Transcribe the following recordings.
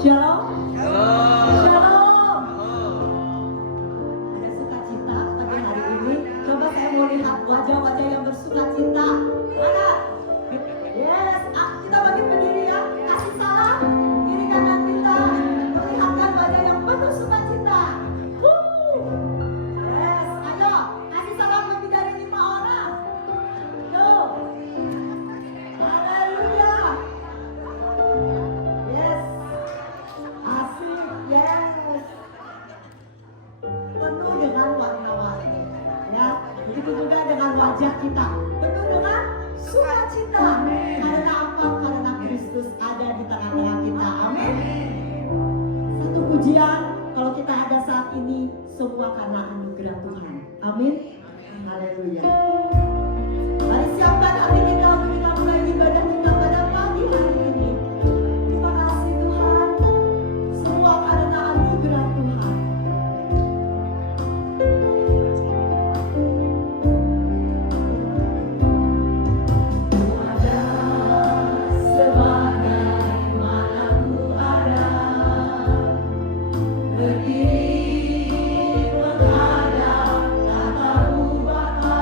Shalom. Halo. Shalom. Halo. Ada sukacita pada hari ini. Coba saya mau lihat wajah-wajah yang bersukacita. Mana? Yes, kita bagi berdiri ya. Kasih salam. Kiri kanan kita melihatkan wajah yang penuh sukacita. Yes, ayo kasih salam lebih dari 5 orang. Tuh. Haleluya. Yes. Asik, yes. Penuh dengan warna-warni, ya. Begitu juga dengan wajah kita, penuh dengan sukacita. Karena apa? Karena Kristus ada di tengah-tengah kita. Amin. Satu pujian kalau kita ada saat ini semua karena anugerah Tuhan. Amin. Haleluya. Mari siapkan hati kita untuk kita mulai ibadah kita pada pagi hari ini. Terima kasih Tuhan. Semua karena anugerah Tuhan. Ada sebagaimana ku ada, berdiri menghadap tatamu Bapa.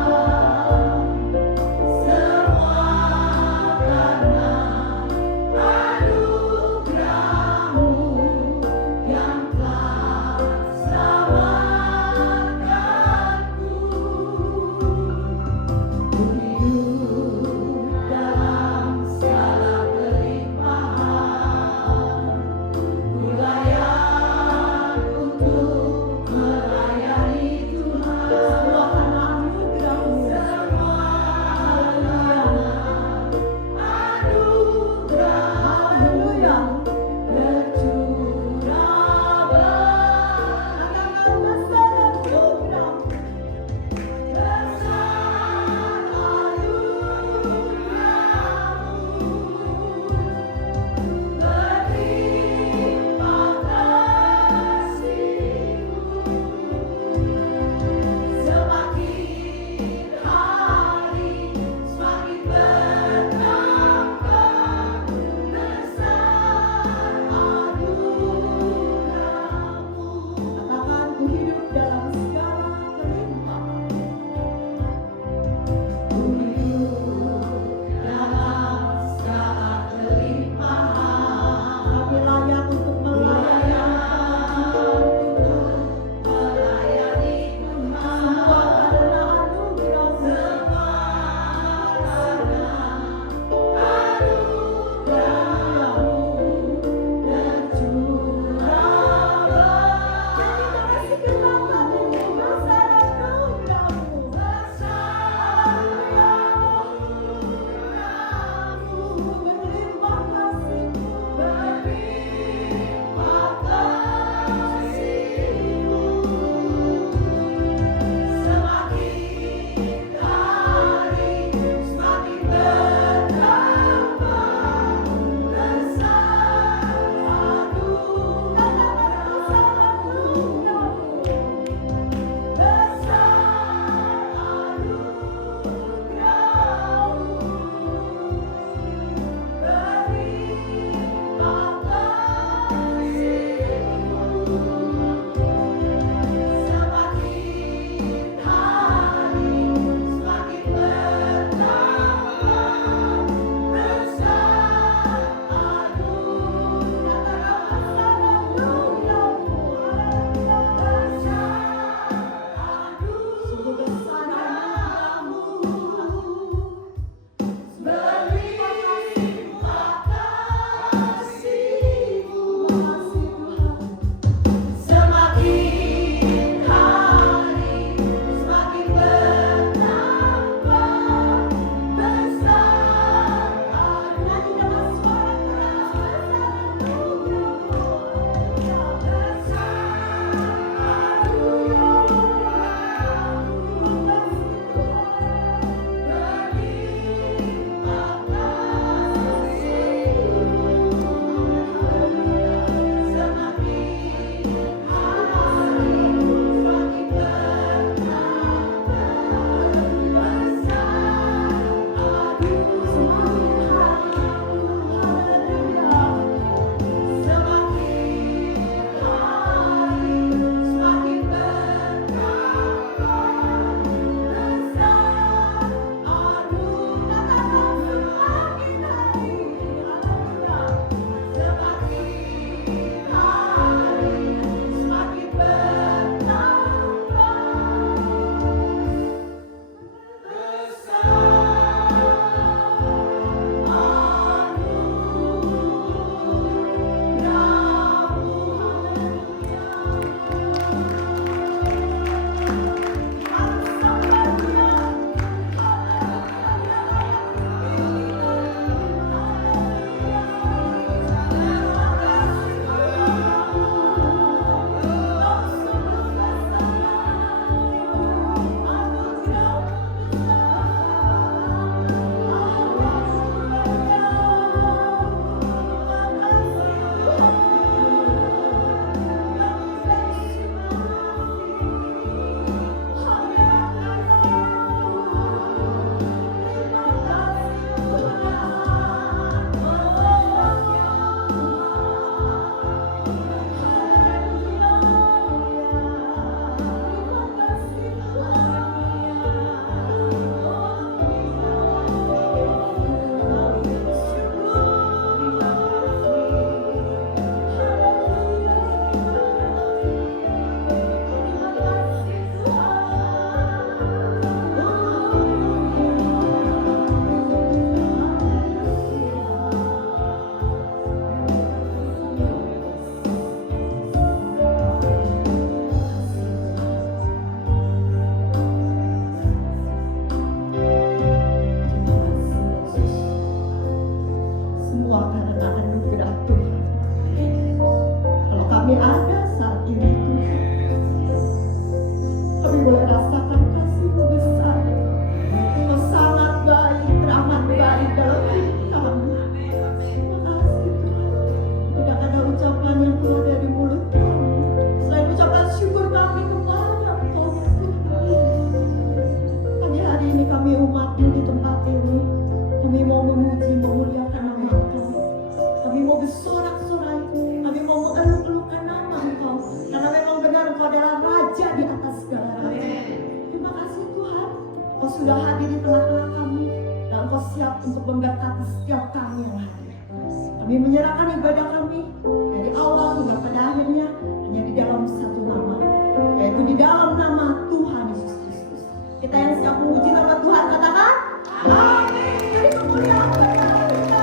siap memuji nama Tuhan? Katakan amin. Jadi kemuliaan bagi Allah kita.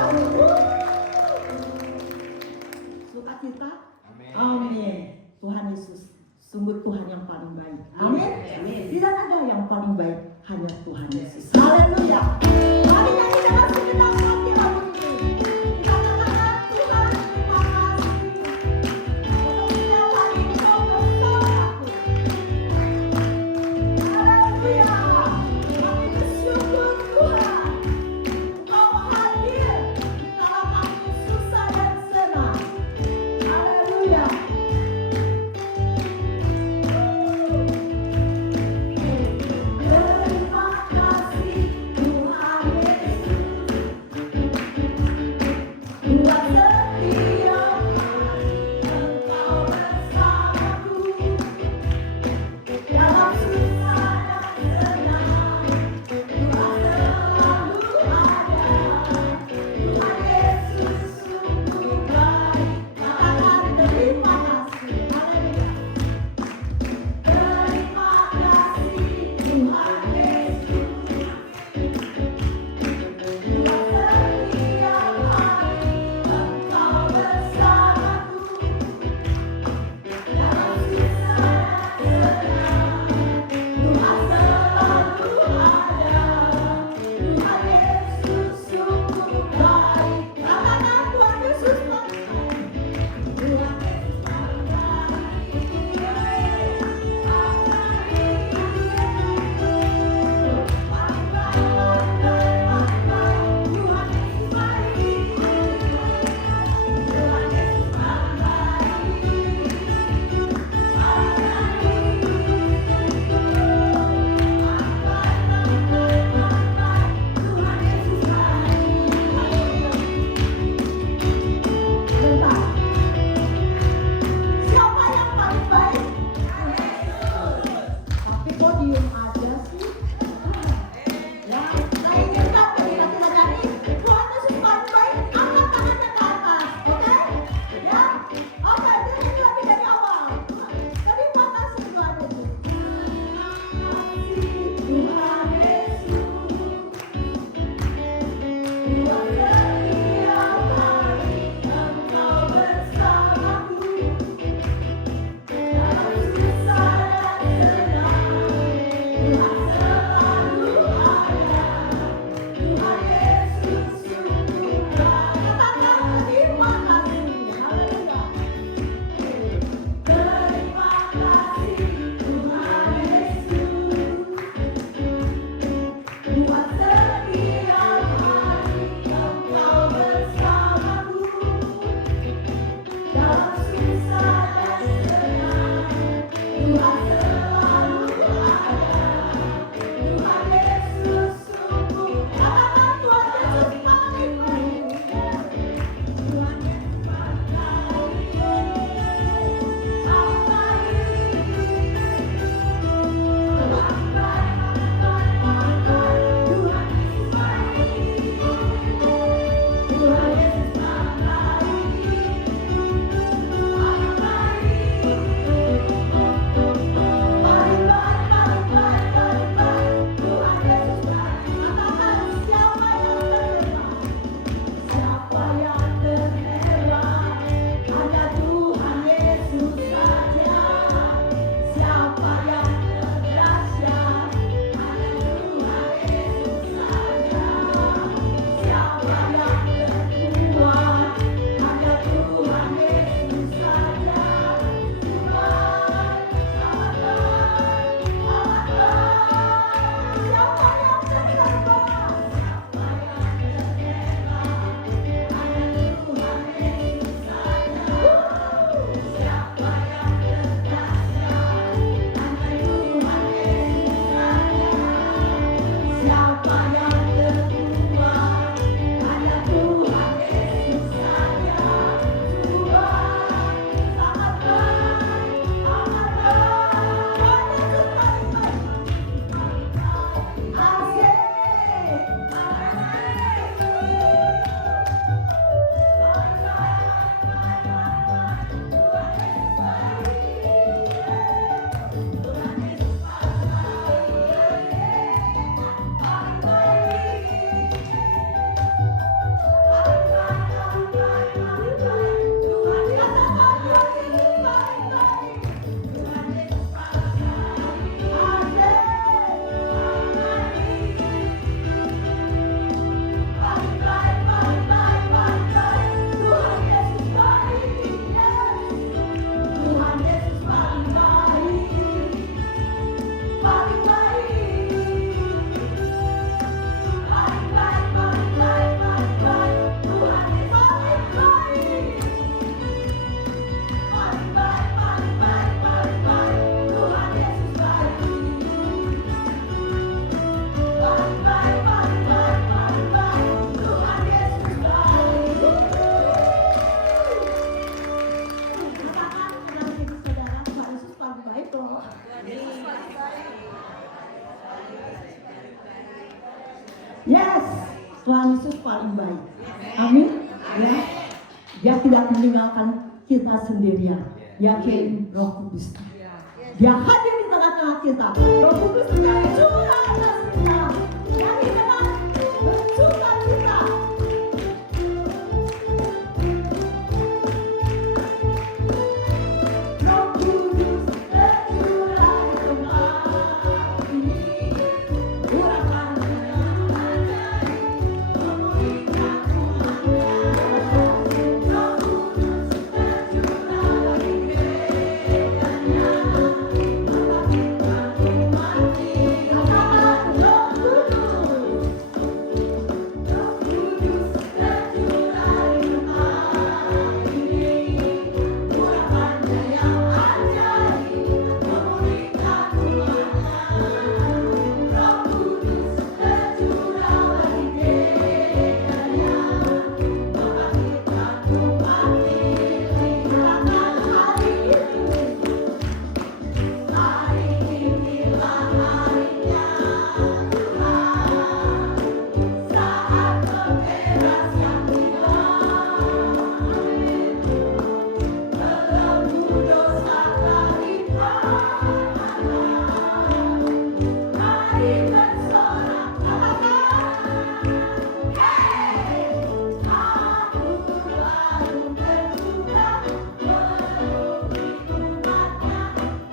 Sukacita? Amin. Tuhan Yesus sungguh Tuhan yang paling baik. Amin. Tidak ada yang paling baik, hanya Tuhan Yesus. Haleluya. Mari nyanyi dengan segenap hati lagu ini. Kita katakan Tuhan terima kasih untuk setiap hari Engkau bersamaku. Haleluya. Kami bersyukur Tuhan, Engkau hadir dalam kami susah dan senang. Haleluya. Terima kasih Tuhan Yesus buat setiap hari Engkau bersamaku dalam susah dan senang. Tuhan selalu ada. Tuhan Yesus sungguh baik. Katakan terima kasih. Haleluya. Terima kasih Tuhan Yesus buat setiap hari Engkau bersamaku dalam susah dan senang. Tuhan selalu ada. Tuhan Yesus sungguh baik. Katakan Tuhan Yesus paling baik. Tuhan Yesus paling Siapa yang paling baik? Tapi kok diem aja sih? Ya, saya inginkan ketika kita nyanyi Tuhan Yesus paling baik, angkat tangannya ke atas, oke? Ya, oke, jadi lagi dari awal. Terima kasih Tuhan Yesus. Terima kasih Tuhan Yesus buat setiap hari Engkau bersamaku dalam susah dan senang. Tuhan selalu ada. Tuhan Yesus sungguh baik. Katakan terima kasih. Haleluya. Terima kasih Tuhan Yesus buat setiap hari Engkau bersamaku dalam susah dan senang. Tuhan selalu ada. Tuhan Yesus sungguh. Katakan Tuhan Yesus paling baik. Tuhan Yesus paling baik. Paling baik. paling baik. Amin. Ya, dia tidak meninggalkan kita sendirian. Dia kirim Roh Kudus. Dia hadir di tengah-tengah kita. Roh Kudus menjadi curah atas kita. Jadi dengan bersuka cita. Roh Kudus tercurah di tempat ini. Urapan yang ajaib memulihkan umatnya. Roh Kudus tercurah bagi gerejanya. Membangkitkan umat ini. Katakan Roh Kudus. Roh Kudus tercurah di tempat ini. Urapannya yang ajaib memulihkan umatnya. Roh Kudus tercurah bagi gerejanya. Membangkitkan umat ini. Katakan hari inilah harinya Tuhan. Saat pembebasan kita. Belenggu dosa daripada. Hari bersorak katakan, hei, aku baru tercurah memenuhi umatnya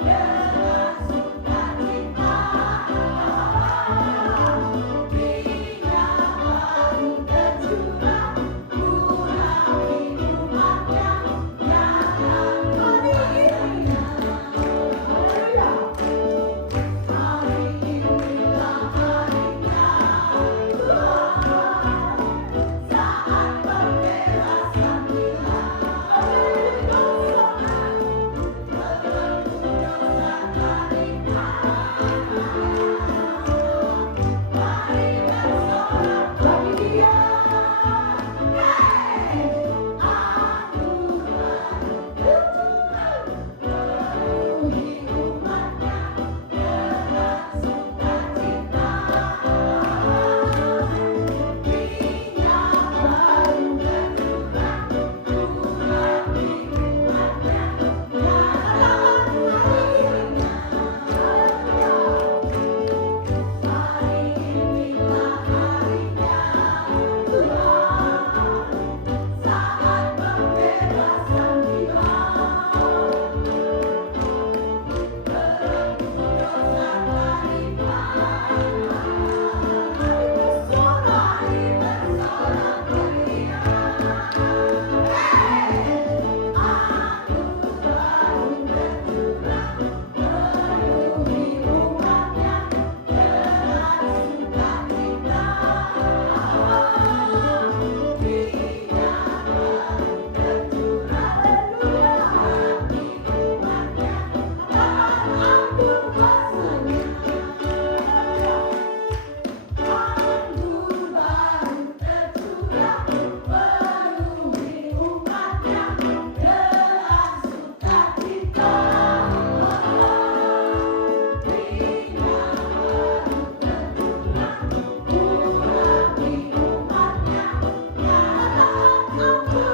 dengan sukacita. Minyak baru tercurah urapi umatnya dalam kuasanya. Haleluya. Hari inilah harinya Tuhan. Saat pembebasan kita. Belenggu dosa daripada. Mari bersorak bagi Dia. Hei, aku baru tercurah memenuhi umatnya dengan sukacita. Minyak baru tercurah urapi umatnya dalam harinya. Hari inilah harinya Tuhan. Saat pembebasan kita. Belenggu dosa daripada. Mari bersorak bagi Dia. Hei, aku baru tercurah memenuhi umatnya dengan sukacita. Minyak baru tercurah urapi umatnya. Katakan anggur kuasanya. Anggur baru tercurah memenuhi umatnya dengan sukacita. Minyak baru tercurah urapi umatnya. Katakan anggur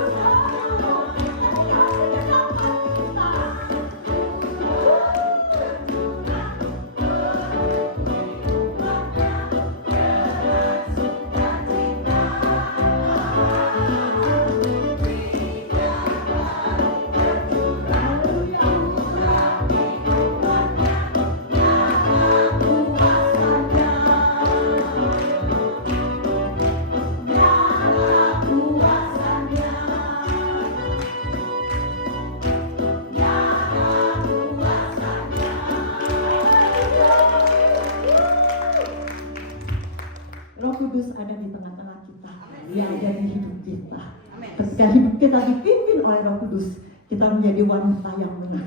Roh Kudus ada di tengah-tengah kita. Dia ada di hidup kita. Ketika hidup kita dipimpin oleh Roh Kudus, kita menjadi wanita yang menang.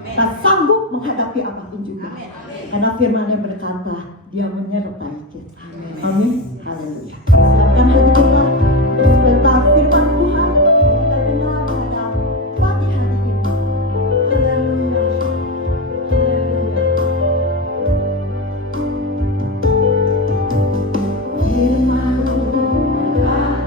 Kita sanggup menghadapi apapun juga. Karena firman-Nya berkata, Dia menyertai kita. Amin. Haleluya. Siapkan hati kita tentang firman Tuhan. Kita dengar pada pagi hari ini. Haleluya. Haleluya. Firman-Mu berkata,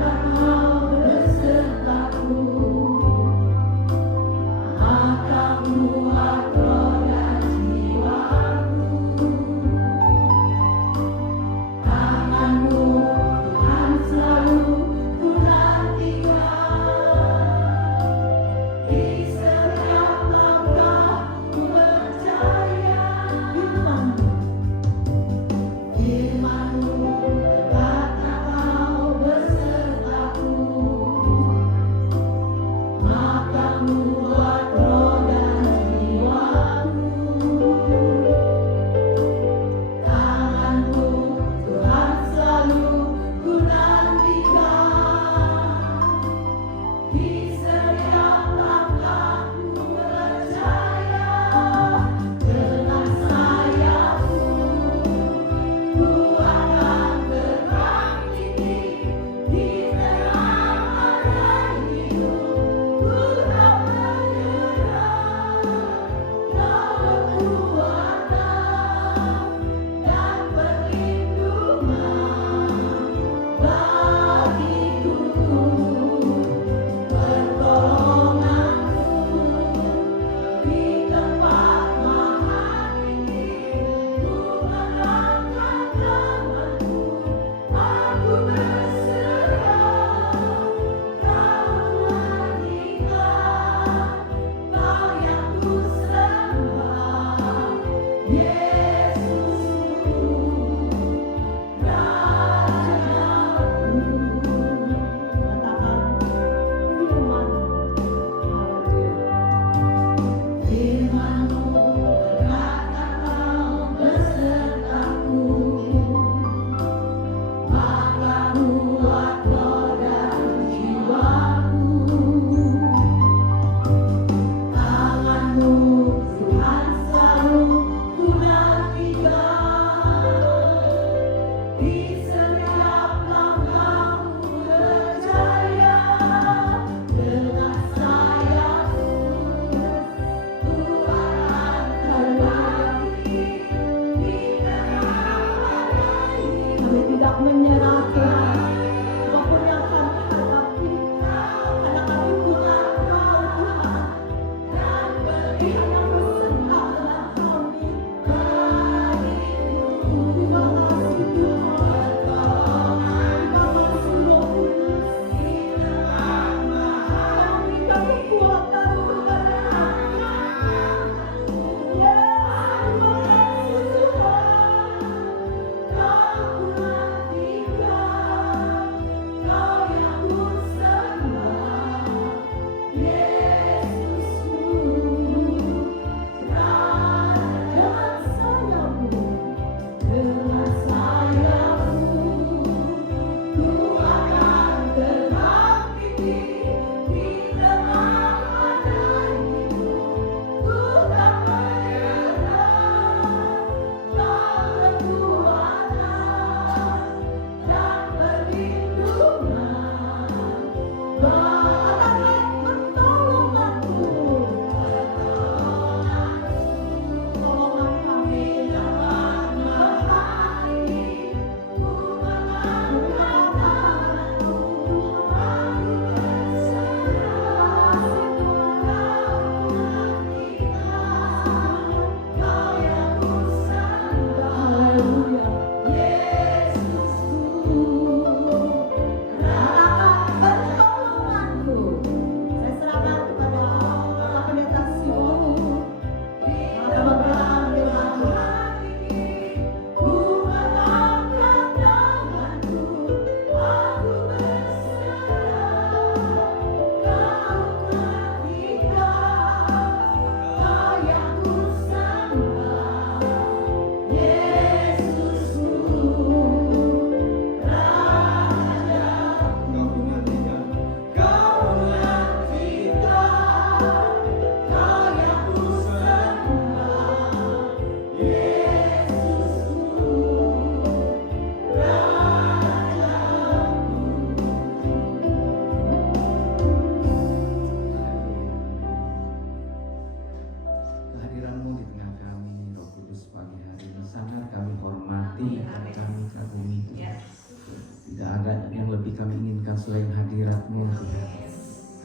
selain hadirat-Mu Tuhan.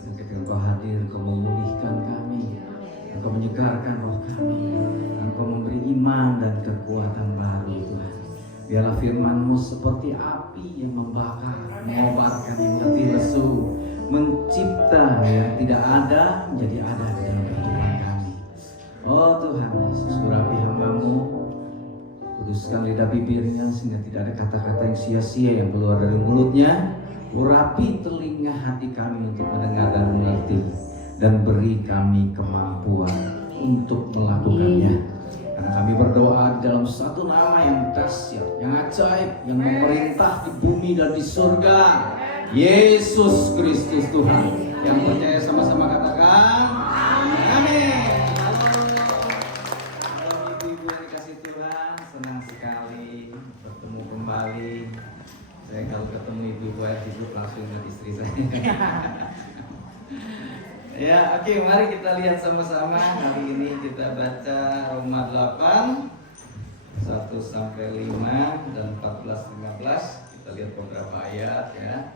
Dan ketika Engkau hadir, Engkau memulihkan kami, menyegarkan roh kami. Engkau memberi iman dan kekuatan baru Tuhan. Biarlah firman-Mu seperti api yang membakar, mengobarkan yang letih lesu, mencipta yang tidak ada menjadi ada di dalam kehidupan kami. Oh Tuhan Yesus, urapi hamba-Mu, kuduskan lidah bibirnya sehingga tidak ada kata-kata yang sia-sia yang keluar dari mulutnya. Urapi telinga hati kami untuk mendengar dan mengerti, dan beri kami kemampuan untuk melakukannya. Karena kami berdoa di dalam satu nama yang dahsyat, yang ajaib, yang memerintah di bumi dan di surga, Yesus Kristus Tuhan. Yang percaya sama-sama katakan amin. Halo ibu-ibu yang dikasih Tuhan, senang sekali bertemu kembali. Saya kalau ketemu ibu-ibu yang hidup langsung ingat istri saya. Ya, oke, mari kita lihat sama-sama. Hari ini kita baca Roma 8 1 sampai 5 dan 14-15. Kita lihat beberapa ayat ya.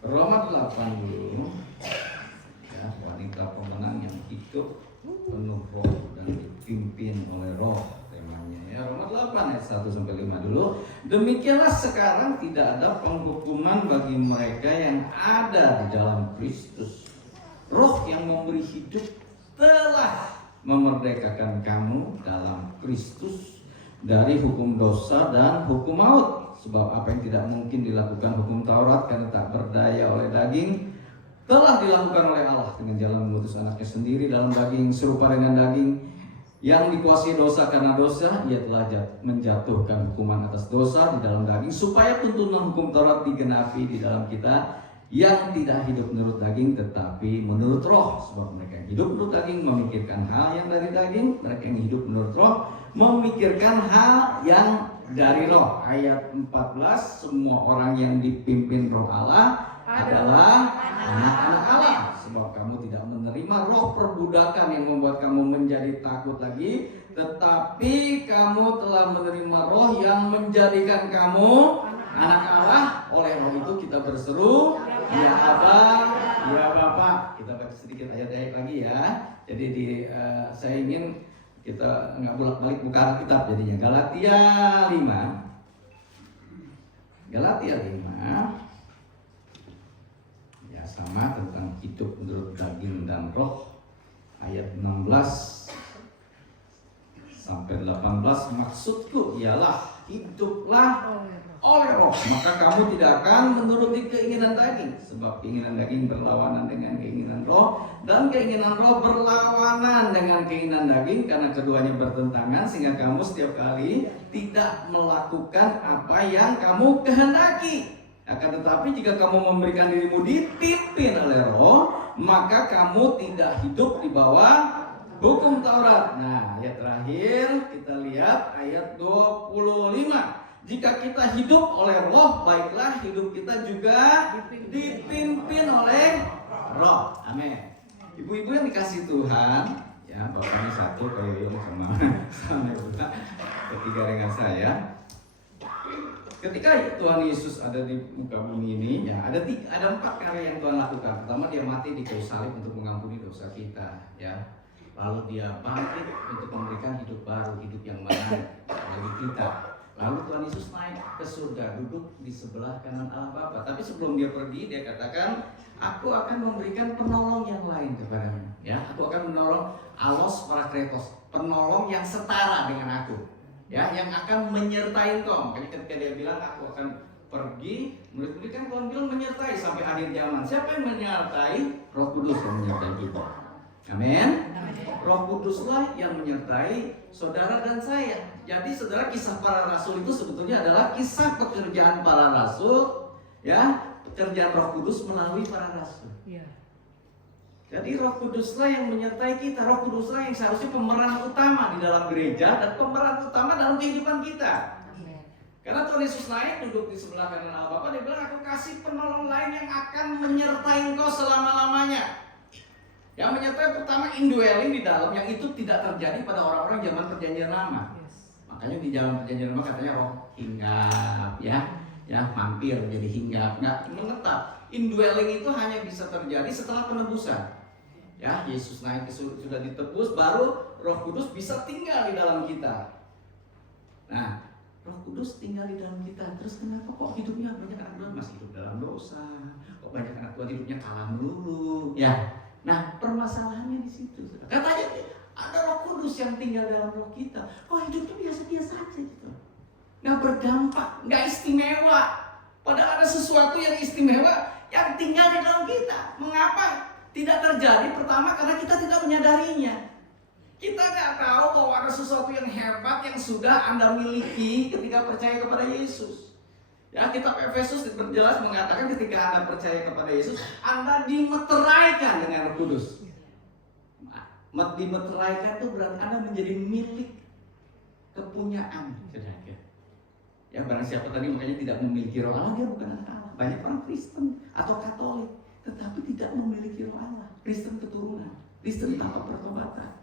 Roma 8 dulu. Ya, wanita pemenang yang hidup penuh roh dan dipimpin oleh roh, temanya ya. Roma 8 ayat 1 sampai 5 dulu. Demikianlah sekarang tidak ada penghukuman bagi mereka yang ada di dalam Kristus. Roh yang memberi hidup telah memerdekakan kamu dalam Kristus dari hukum dosa dan hukum maut. Sebab apa yang tidak mungkin dilakukan hukum Taurat karena tak berdaya oleh daging, telah dilakukan oleh Allah dengan jalan mengutus anaknya sendiri dalam daging, serupa dengan daging yang dikuasai dosa. Karena dosa, ia telah menjatuhkan hukuman atas dosa di dalam daging, supaya tuntunan hukum Taurat digenapi di dalam kita yang tidak hidup menurut daging tetapi menurut roh. Sebab mereka yang hidup menurut daging memikirkan hal yang dari daging, mereka yang hidup menurut roh memikirkan hal yang dari roh. Ayat 14, semua orang yang dipimpin roh Allah adalah anak-anak Allah. Sebab kamu tidak menerima roh perbudakan yang membuat kamu menjadi takut lagi, tetapi kamu telah menerima roh yang menjadikan kamu anak Allah. Oleh roh itu kita berseru, ya Aba, ya Bapa. Kita baca sedikit ayat-ayat lagi ya. Jadi saya ingin kita nggak bolak-balik buka kitab jadinya. Galatia 5. Ya sama tentang hidup menurut daging dan roh. Ayat 16 sampai 18. Maksudku ialah hiduplah oleh roh, maka kamu tidak akan menuruti keinginan daging. Sebab keinginan daging berlawanan dengan keinginan roh, dan keinginan roh berlawanan dengan keinginan daging, karena keduanya bertentangan, sehingga kamu setiap kali tidak melakukan apa yang kamu kehendaki. Akan tetapi jika kamu memberikan dirimu dipimpin oleh roh, maka kamu tidak hidup di bawah hukum Taurat. Nah, ayat terakhir kita lihat ayat 25. Jika kita hidup oleh roh, baiklah hidup kita juga dipimpin oleh roh. Amin. Ibu-ibu yang dikasih Tuhan, ya bapaknya satu, kayak Yoyo sama ibu ketiga dengan saya. Ketika Tuhan Yesus ada di muka bumi ini, ya ada 4 karya yang Tuhan lakukan. Pertama, dia mati di kayu salib untuk mengampuni dosa kita, ya. Lalu dia bangkit untuk memberikan hidup baru, hidup yang baru bagi kita. Lalu Tuhan Yesus naik ke surga, duduk di sebelah kanan Allah Bapa. Tapi sebelum dia pergi, dia katakan, aku akan memberikan penolong yang lain kepadamu. Ya, aku akan menolong Allos Parakletos, penolong yang setara dengan aku. Ya, yang akan menyertai engkau. Makanya ketika dia bilang, aku akan pergi, murid-murid kan Tuhan bilang menyertai sampai akhir zaman. Siapa yang menyertai? Roh Kudus yang menyertai kita. Amin. Roh Kuduslah yang menyertai saudara dan saya. Jadi saudara, kisah para rasul itu sebetulnya adalah kisah pekerjaan para rasul, ya, pekerjaan Roh Kudus melalui para rasul. Ya. Jadi Roh Kuduslah yang menyertai kita. Roh Kuduslah yang seharusnya pemeran utama di dalam gereja dan pemeran utama dalam kehidupan kita. Amen. Karena Tuhan Yesus naik duduk di sebelah kanan Allah Bapa, dia bilang, aku kasih penolong lain yang akan menyertai engkau selama-lamanya. Yang menyertai pertama indwelling di dalam, yang itu tidak terjadi pada orang-orang zaman perjanjian lama. Makanya di zaman perjanjian lama katanya roh hinggap, ya mampir jadi hinggap, nggak menetap. Indwelling itu hanya bisa terjadi setelah penebusan. Ya, Yesus naik ke surga, sudah ditebus, baru Roh Kudus bisa tinggal di dalam kita. Nah, Roh Kudus tinggal di dalam kita. Terus kenapa kok hidupnya banyak anak Tuhan masih hidup dalam dosa? Kok banyak anak Tuhan hidupnya kalah melulu? Ya. Nah, permasalahannya di situ. Katanya ada Roh Kudus yang tinggal dalam roh kita. Kok hidupnya biasa-biasa aja gitu. Nggak berdampak, nggak istimewa. Padahal ada sesuatu yang istimewa yang tinggal di dalam kita. Mengapa tidak terjadi? Pertama, karena kita tidak menyadarinya. Kita nggak tahu bahwa ada sesuatu yang hebat yang sudah Anda miliki ketika percaya kepada Yesus. Ya, kitab Efesus berjelas mengatakan ketika Anda percaya kepada Yesus, Anda dimeteraikan dengan Roh Kudus. Dimeteraikan itu berarti Anda menjadi milik kepunyaan. Ya, barang siapa tadi makanya tidak memiliki roh Allah, dia bukan anak Allah. Banyak orang Kristen atau Katolik tetapi tidak memiliki roh Allah. Kristen keturunan, Kristen tanpa pertobatan.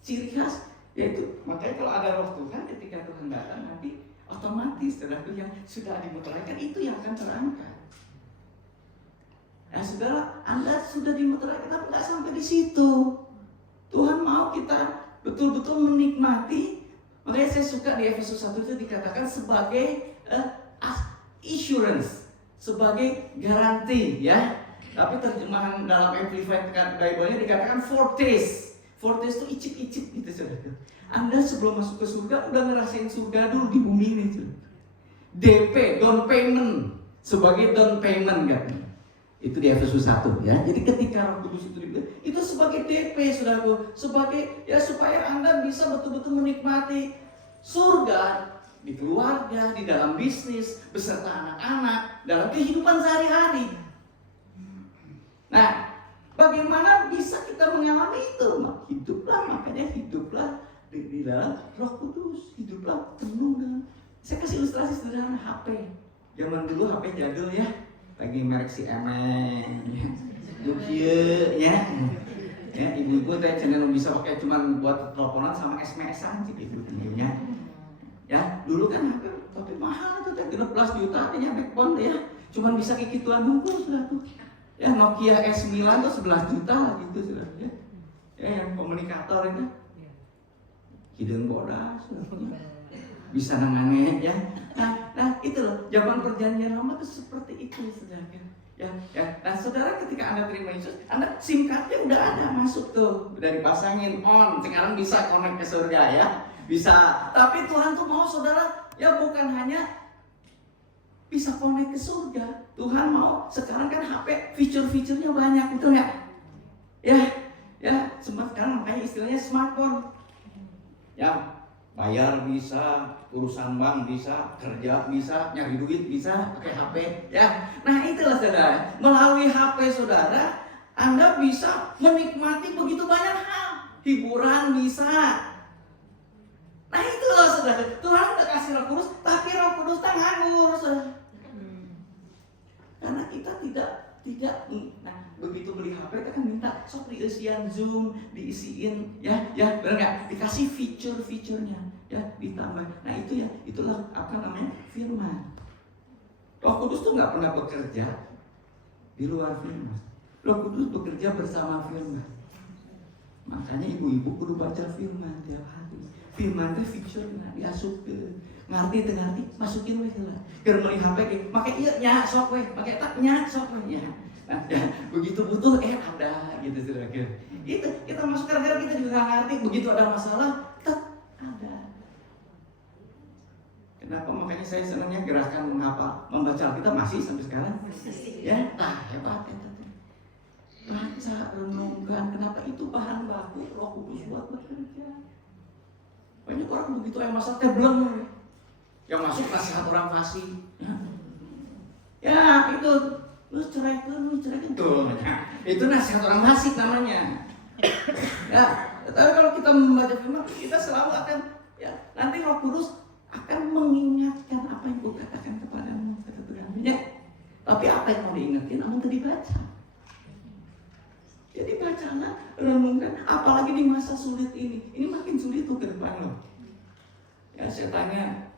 Ciri khas yaitu, makanya kalau ada roh Tuhan, ketika Tuhan datang nanti otomatis saudara yang sudah dimeteraikan itu yang akan terangkat. Nah, saudara, Anda sudah dimeteraikan tapi nggak sampai di situ. Tuhan mau kita betul-betul menikmati. Makanya saya suka di Efesus 1 itu dikatakan sebagai assurance, sebagai garansi, ya. Tapi terjemahan dalam Amplified Bible-nya dikatakan foretaste. Foretaste itu icip-icip gitu, saudara. Anda sebelum masuk ke surga udah ngerasain surga dulu di bumi ini, saudara. DP, down payment, sebagai down payment kan. Itu di Efesus 1 ya. Jadi ketika Roh Kudus itu sebagai DP, saudaraku, sebagai ya supaya Anda bisa betul-betul menikmati surga di keluarga, di dalam bisnis, beserta anak-anak, dalam kehidupan sehari-hari. Nah, bagaimana bisa kita mengalami itu? Makanya hiduplah di dalam Roh Kudus, hiduplah penuh dengan. Saya kasih ilustrasi sederhana HP. Zaman dulu HP jadul ya. Lagi merek si Emeng, Nokia, ya, ibu-ibu teh cenderung bisa pakai cuman buat teleponan sama SMS-an gitu, ya. Ya, dulu kan tapi mahal itu teh 13 juta artinya backbone ya, cuman bisa kayak gituan nunggu sudah tuh. Ya, Nokia S9 tuh 11 juta gitu sudah ya. Ya, yang komunikator itu, hidung bodas, bisa nanganin ya. Nah itu loh, zaman perjanjian lama itu seperti itu, saudara. Ya. Nah, saudara ketika Anda terima Yesus, Anda SIM cardnya udah ada masuk tuh, udah dipasangin on, sekarang bisa connect ke surga ya, bisa. Tapi Tuhan tuh mau saudara, ya bukan hanya bisa connect ke surga, Tuhan mau sekarang kan HP fitur-fiturnya banyak itu ya, sekarang makanya istilahnya smartphone, ya. Bayar bisa, urusan bank bisa, kerja bisa, nyari duit bisa, pakai HP ya. Nah itulah saudara, melalui HP saudara Anda bisa menikmati begitu banyak hal. Hiburan bisa. Nah itulah saudara, Tuhan udah kasih Roh Kudus, tapi Roh Kudus tak nganggur saudara. Karena kita tidak, nah begitu beli HP kita kan minta sok diisian Zoom, diisiin ya benar nggak, dikasih fitur-fiturnya ya, ditambah. Nah itu ya, itulah apa namanya firman. Roh Kudus tuh nggak pernah bekerja di luar firman. Roh Kudus bekerja bersama firman. Makanya ibu-ibu kudu baca firman tiap hari. Firman itu fiturnya diasup ngerti masukin weh lah. Keur meuli HP ge make ieu nya sok weh, make tak nya sok weh ya. Nah, ya, begitu butuh ada gitu saudara. Itu kita masuk gara-gara kita juga nggak ngerti, begitu ada masalah tak ada. Kenapa? Makanya saya senangnya gerakan membaca Alkitab masih sampai sekarang. Ya, hebat itu. Baca, renungkan, kenapa itu bahan baku Roh Kudus buat bekerja. Banyak orang begitu yang masalah tebleng, yang masuk nasihat orang fasih. Ya itu, lu cerai tuh. Itu nasihat orang fasih namanya. Ya, tapi kalau kita membaca firman, kita selalu akan ya nanti Roh Kudus akan mengingatkan apa yang Ku katakan kepadamu, kata Tuhan. Ya, tapi apa yang mau diingetin, namun tadi baca. Jadi bacalah, renungkan, apalagi di masa sulit ini. Ini makin sulit tuh ke depan loh. Ya saya tanya,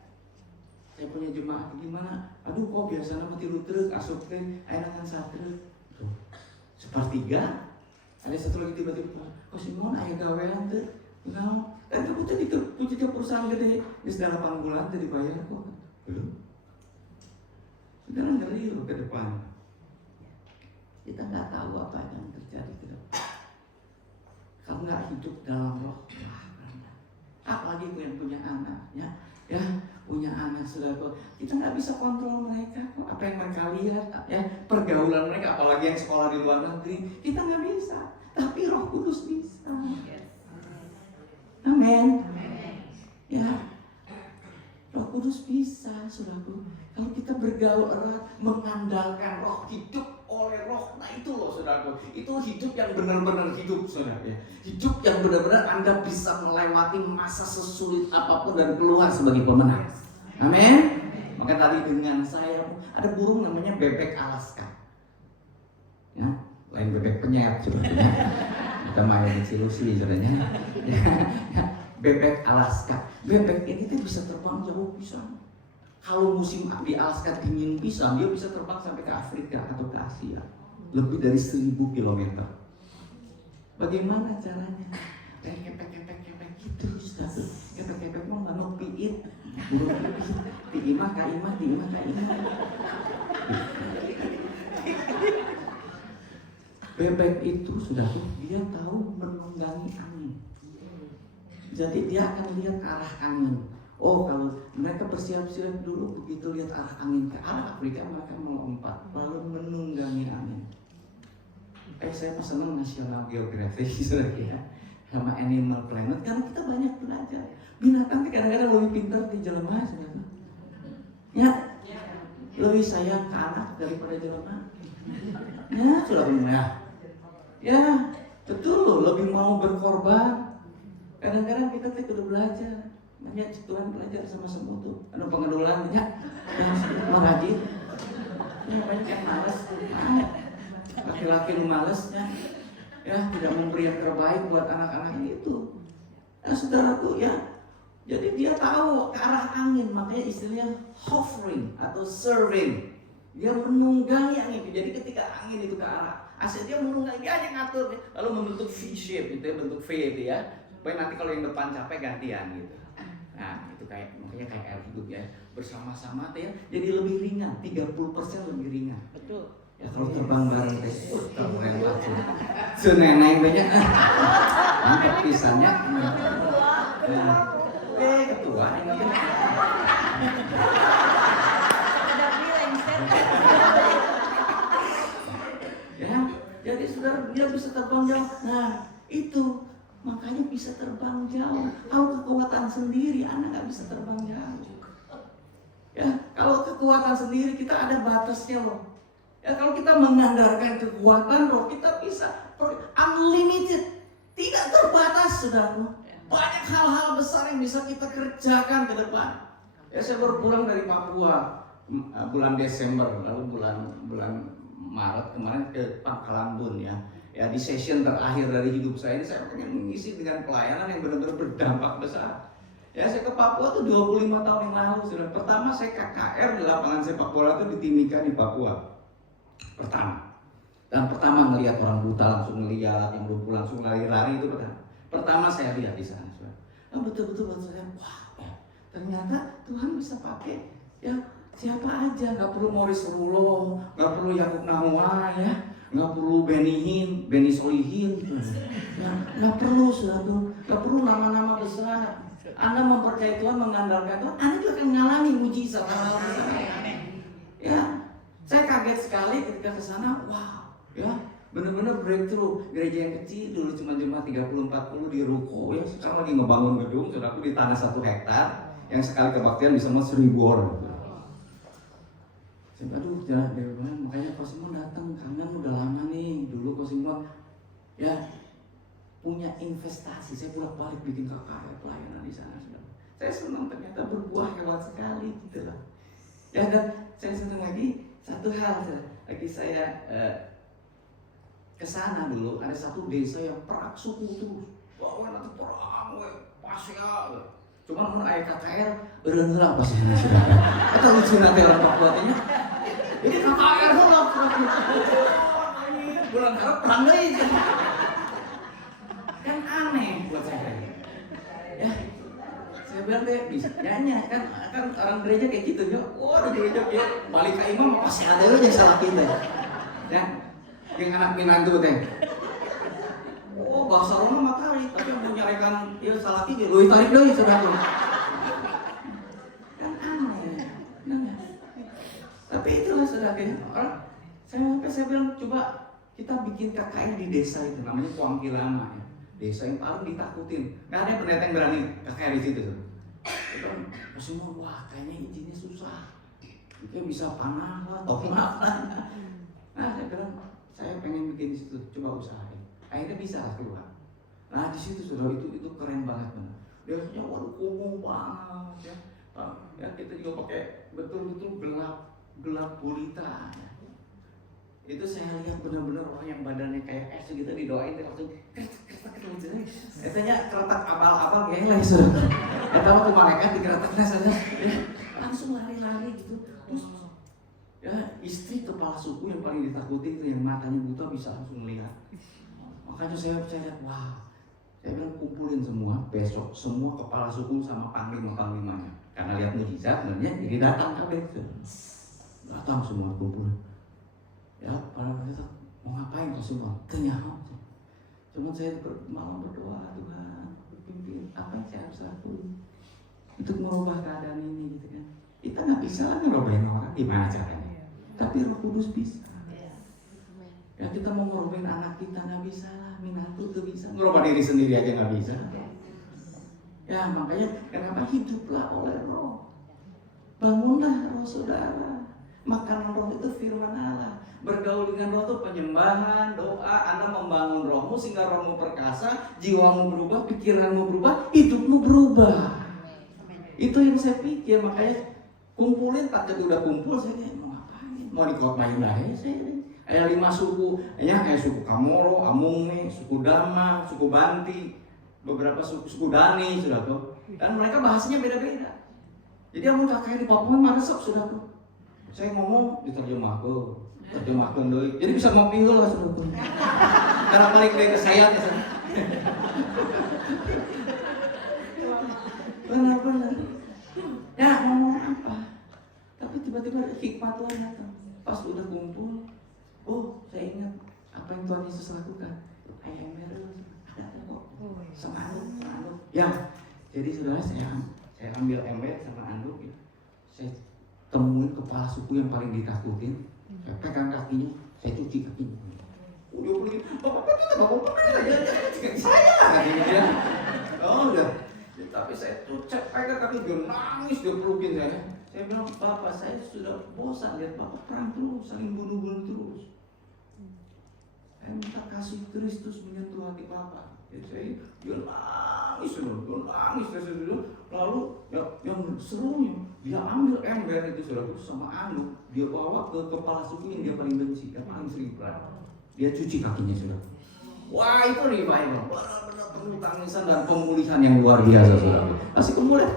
saya punya jemaah gimana? Aduh kok biasa nama tilu truk, asup teh, ayeuna kan 1 truk. Sepertiga Ada satu lagi tiba-tiba, Simon ayah gawean tuh, kenal, kan kamu tadi tuh punya perusahaan gede, di setelah 8 bulan tadi bayar kok, belum. Sekarang ngeri loh ke depan. Kita nggak tahu apa yang terjadi ke depan. Kalau nggak hidup dalam roh, apalagi yang punya anak, ya punya anak saudara, kita nggak bisa kontrol mereka, apa yang mereka lihat, ya pergaulan mereka, apalagi yang sekolah di luar negeri, kita nggak bisa. Tapi Roh Kudus bisa. Amin. Ya, Roh Kudus bisa, saudaraku. Kalau kita bergaul erat, mengandalkan Roh, hidup oleh Roh, nah itu loh, saudaraku. Itu hidup yang benar-benar hidup, saudara. Ya. Hidup yang benar-benar Anda bisa melewati masa sesulit apapun dan keluar sebagai pemenang. Amin. Maka tadi dengan saya ada burung namanya bebek Alaska. Ya, lain bebek penyet sebenarnya. Kita main ilusi sebenarnya. Bebek Alaska. Bebek ini tuh bisa terbang jauh bisa. Kalau musim di Alaska dingin bisa, dia bisa terbang sampai ke Afrika atau ke Asia. Lebih dari 1000 km. Bagaimana caranya? Kepek gitu, sudah tuh. Kepek mau nggak mau piit. Tiimah kaimah. Bebek itu sudah tuh, dia tahu menunggangi angin. Jadi dia akan lihat ke arah angin. Oh, kalau mereka bersiap-siap dulu, begitu lihat arah angin ke arah Afrika, mereka melompat lalu menunggangi angin. Saya senang National Geographic ya, sama Animal Planet, kan kita banyak belajar. Binatang kadang-kadang lebih pintar di jelema, ya, lebih sayang ke anak daripada jelema. Ya, sudah benar. Ya, betul loh, lebih mau berkorban. Kadang-kadang kita udah belajar. Banyak Tuhan belajar sama semua tuh. Anu pengedulan banyak yang merajin. Ya, banyak yang malas. Laki-laki yang malesnya, ya tidak memberi yang terbaik buat anak-anak itu. Ya, saudaraku, ya. Jadi dia tahu ke arah angin, makanya istilahnya hovering atau serving. Dia menunggangi angin. Jadi ketika angin itu ke arah Asia, dia menunggangi, dia hanya ngatur, lalu membentuk V shape, itu ya, bentuk V itu ya. Supaya nanti kalau yang depan capek gantian gitu. Nah, itu makanya kayak air hidup ya, bersama-sama ya, jadi lebih ringan, 30% lebih ringan. Betul. Ya kalau terbang bareng terbang langsung. Seneneng banyak. Angkat pisannya. Ketua ini. Ya, jadi saudara dia bisa terbang jauh. Nah, itu makanya bisa terbang jauh. Kalau kekuatan sendiri, anak nggak bisa terbang jauh. Ya, kalau kekuatan sendiri kita ada batasnya loh. Ya, kalau kita mengandalkan kekuatan roh, kita bisa unlimited, tidak terbatas, saudara. Banyak hal-hal besar yang bisa kita kerjakan ke depan. Ya, saya baru pulang dari Papua bulan Desember, lalu bulan Maret kemarin ke Pangkalambun ya. Ya, di session terakhir dari hidup saya ini saya pengen mengisi dengan pelayanan yang benar-benar berdampak besar. Ya, saya ke Papua tuh 25 tahun yang lalu. Sudah pertama saya KKR di lapangan sepak bola itu di Timika di Papua. Pertama ngelihat orang buta langsung ngelihat, yang lumpuh langsung lari-lari itu pertama saya lihat di sana. Nah, betul-betul buat saya, wah, ya, ternyata Tuhan bisa pakai ya siapa aja, nggak perlu Morris Rulo, nggak perlu Yakub Nahua ya. Nggak perlu Beni Solihin, nggak perlu suatu, nggak perlu nama-nama besar. Anda mempercayai Tuhan, mengandalkan Tuhan, Anda juga akan mengalami mujizat hal-hal besar. Ya, saya kaget sekali ketika ke sana, wow, ya, benar-benar breakthrough. Gereja yang kecil dulu cuma jemaat 30-40 di ruko, ya sekarang lagi ngebangun gedung, saudaraku di tanah 1 hektar, yang sekali kebaktian bisa mau 1000 orang. Aduh, jangan bagaimana, makanya Ko Simon datang, kangen udah lama nih. Dulu Ko Simon ya punya investasi, saya bolak-balik bikin KKR pelayanan di sana. Saya senang, ternyata berbuah hebat sekali gitu lah. Ya, dan saya senang lagi satu hal, lagi saya ke sana dulu ada satu desa yang perang suku terus. Wah, nanti perang, pasya. Cuma mun aya KKR, eureun heula pas sana sudah. Eta lucu nanti orang Papua teh nya. Jadi KKR heula bulan harap perang deui. bilang deh bisa nyanyi kan orang gereja kayak gitu ya. Wah di gereja ya balik ke imam pasti ada aja yang salah kita. Yang anak minantu teh. Oh bahasa orang mah tarik, tapi yang menyarekan ya salah kita, lu tarik deh saudara. Kan aneh, nah. Tapi itulah saudara orang. Saya bilang coba kita bikin KKR di desa itu namanya Kuangki Lama ya. Desa yang paling ditakutin, nggak ada pendeta yang berani KKR di situ. Itu semua wah kayaknya izinnya susah, mungkin bisa panah lah, tomat lah. Nah saya bilang saya pengen bikin di situ, coba usahain. Akhirnya bisa keluar. Nah di situ sudah itu keren banget benar. Dia punya waduh kumuh banget ya. Ya kita juga pakai betul-betul gelap gulita. Ya. Itu saya lihat benar-benar orang yang badannya kayak es gitu didoain langsung katanya keretak abal-abal kayak sudah. Eta mah malaikat dikeretakna saja ya, langsung lari-lari gitu. Terus ya istri kepala suku yang paling ditakuti itu yang matanya buta bisa langsung lihat. Makanya saya lihat wah. Saya bilang kumpulin semua besok semua kepala suku sama panglima-panglimanya. Karena lihat mujizat sebenarnya jadi datang kabeh. Datang semua kumpul. Ya, para wanita mau ngapain kau semua? Tanya. Cuma saya malam berdoa Tuhan, berpimpin apa yang saya harus lakuin untuk merubah keadaan ini gitu kan. Kita nggak bisa lah ngerobahin orang gimana caranya. Tapi Roh Kudus bisa. Ya kita mau ngerobahin anak kita nggak bisa lah, minatu tuh bisa. Ngerubah diri sendiri aja nggak bisa. Ya makanya kenapa hiduplah oleh Roh. Bangunlah roh saudara. Makanan roh itu firman Allah. Bergaul dengan roh itu penyembahan, doa, Anda membangun rohmu sehingga rohmu perkasa, jiwamu berubah, pikiranmu berubah, hidupmu berubah. Itu yang saya pikir, makanya kumpulin, tak udah kumpul, saya kayak mau ngapain? Mau dikotbahin lah ya saya. Ada 5 suku, ya kayak suku Kamoro, Amungme, suku Dama, suku Banti, beberapa suku Dani, sudah tuh. Dan mereka bahasanya beda-beda. Jadi aku kakak di Papua maresep sudah tuh. Saya ngomong terjemahkan doi. Jadi bisa ngopi lah sudah tuh. Karena balik ke saya ya. Benar-benar. Ya ngomong apa? Tapi tiba-tiba hikmat Tuhan datang. Pas udah kumpul, oh saya ingat apa yang Tuhan Yesus lakukan. Ayam merah ada kok. Sama anduk. Ya, jadi saudara saya ambil ember sama anduk ya. Saya temuin kepala suku yang paling ditakutin. Saya pegang kakinya, saya cuci kakinya. Udah pergi, bapak saya katanya dia. Oh udah, tapi saya tuh pegang kaki dia nangis, dia pelukin saya. Saya bilang bapak saya sudah bosan lihat bapak perang terus, saling bunuh-bunuh terus. Saya minta kasih Kristus menyentuh hati bapak. Jadi dia nangis, lalu yang serunya dia ambil ember itu sama anduk, dia bawa ke kepala suku yang dia paling benci, yang paling sering perang. Dia cuci kakinya sudah. Wah itu revival, benar-benar penuh tangisan dan pemulihan yang luar biasa sudah. Kasih kemuliaan.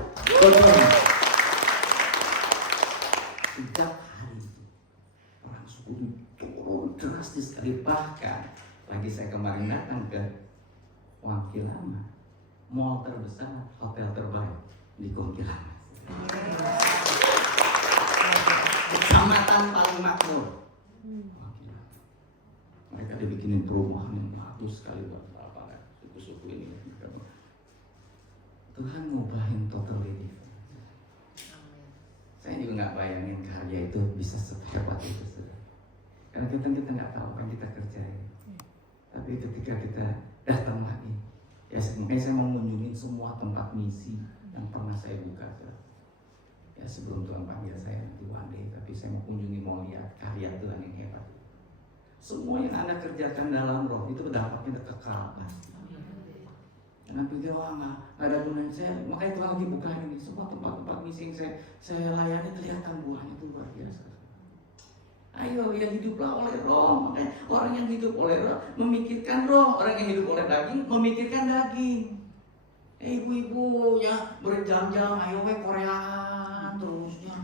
Sejak hari itu orang suku itu turun drastis sekali, bahkan lagi saya kemarin datang ke Kuangki Lama, mall terbesar, hotel terbaik di Kuangki Lama. Kecamatan paling makmur. Mereka dibikinin perumahan yang bagus sekali buat apa suku-suku ini. Tuhan ngobahin totally different. Saya juga nggak bayangin karya itu bisa sehebat itu sudah. Karena kita nggak tahu apa yang kita kerjain. Tapi ketika kita datang lagi, ya saya mau mengunjungi semua tempat misi yang pernah saya buka. Ya sebelum Tuhan panggil saya nanti one day, tapi saya mau kunjungi, mau lihat karya Tuhan yang hebat. Semua yang Anda kerjakan dalam roh itu dampaknya kekal pasti. Jangan pikir wah nggak ada gunanya saya, makanya Tuhan lagi buka ini semua tempat-tempat misi yang saya layani kelihatan buahnya itu luar biasa. Ayo yang hiduplah oleh roh, makanya orang yang hidup oleh roh memikirkan roh, orang yang hidup oleh daging memikirkan daging. Ibu-ibu ya berjam-jam, ayo Koreaan terusnya.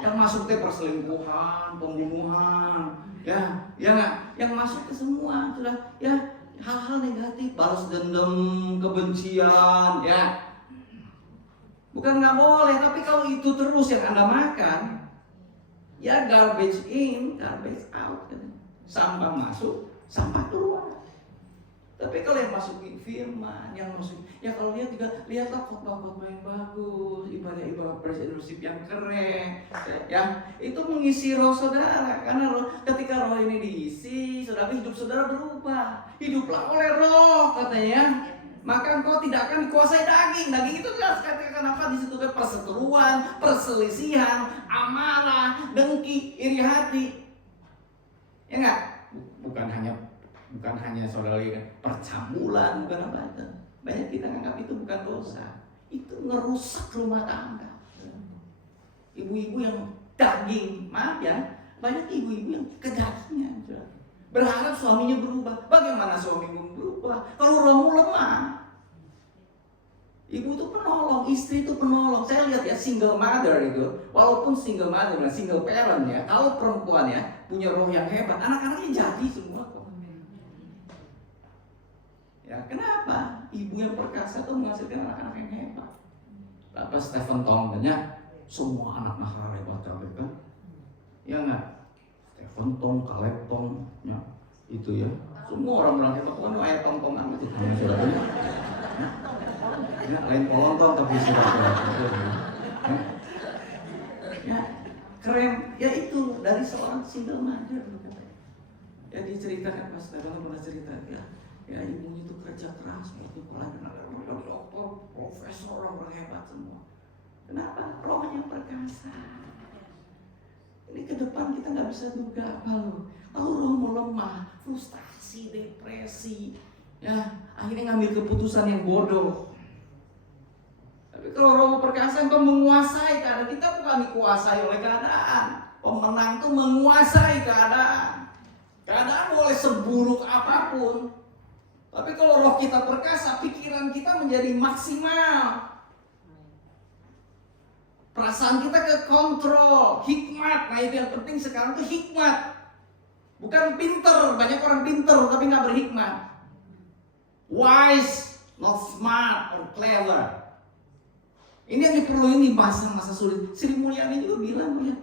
Yang masuk teh perselingkuhan, pembunuhan, ya nggak, yang masuk ke semua sudah ya hal-hal negatif, balas dendam, kebencian, ya Bukan nggak boleh, tapi kalau itu terus yang Anda makan, ya garbage in, garbage out. Sampah masuk, sampah keluar. Tapi kalau yang masukin firman, yang masuk, ya kalau lihat juga, lihatlah khotbah-khotbah yang bagus, ibadah-ibadah praise and worship yang keren, ya itu mengisi roh saudara. Karena ketika roh ini diisi, saudara, hidup saudara berubah. Hiduplah oleh roh, katanya. Maka engkau tidak akan dikuasai daging. Daging itu jelas katakan apa? Di situ kan perseteruan, perselisihan, amarah, dengki, iri hati. Ya enggak? Bukan hanya saudara lihat percabulan, bukan apa itu. Banyak kita anggap itu bukan dosa. Itu ngerusak rumah tangga. Ibu-ibu yang daging, maaf ya, banyak ibu-ibu yang kedagingan. Berharap suaminya berubah. Bagaimana suamimu berubah? Kalau rohmu lemah. Ibu itu penolong, istri itu penolong. Saya lihat ya single mother itu, walaupun single mother, single parent ya, kalau perempuan ya punya roh yang hebat, anak-anaknya jadi semua kok. Ya kenapa? Ibu yang perkasa itu menghasilkan anak-anak yang hebat. Apa Stephen Tong-nya semua anak nakal hebat kan? Ya nggak? Stephen Tong, Caleb Tong, ya itu ya. Semua orang-orang hebat kan ayat tong-tong amat itu saudaranya. Ya, lain pelonton tapi saudara. Ya, keren. Ya itu dari seorang single mother. Ya diceritakan pas dalam pernah cerita ya ibunya itu kerja keras, itu sekolah dokter, profesor, orang hebat semua. Kenapa? Rohnya perkasa. Ini ke depan kita nggak bisa duga apa loh. Lalu rohmu lemah, frustasi, depresi, ya akhirnya ngambil keputusan yang bodoh. Tapi kalau rohmu perkasa, engkau menguasai keadaan. Kita bukan dikuasai oleh keadaan. Pemenang itu menguasai keadaan. Keadaan boleh seburuk apapun. Tapi kalau roh kita perkasa, pikiran kita menjadi maksimal. Perasaan kita ke kontrol, hikmat. Nah itu yang penting sekarang itu hikmat. Bukan pinter, banyak orang pinter tapi nggak berhikmat. Wise, not smart or clever. Ini yang diperlukan di masa-masa sulit. Sri Mulyani juga bilang, ya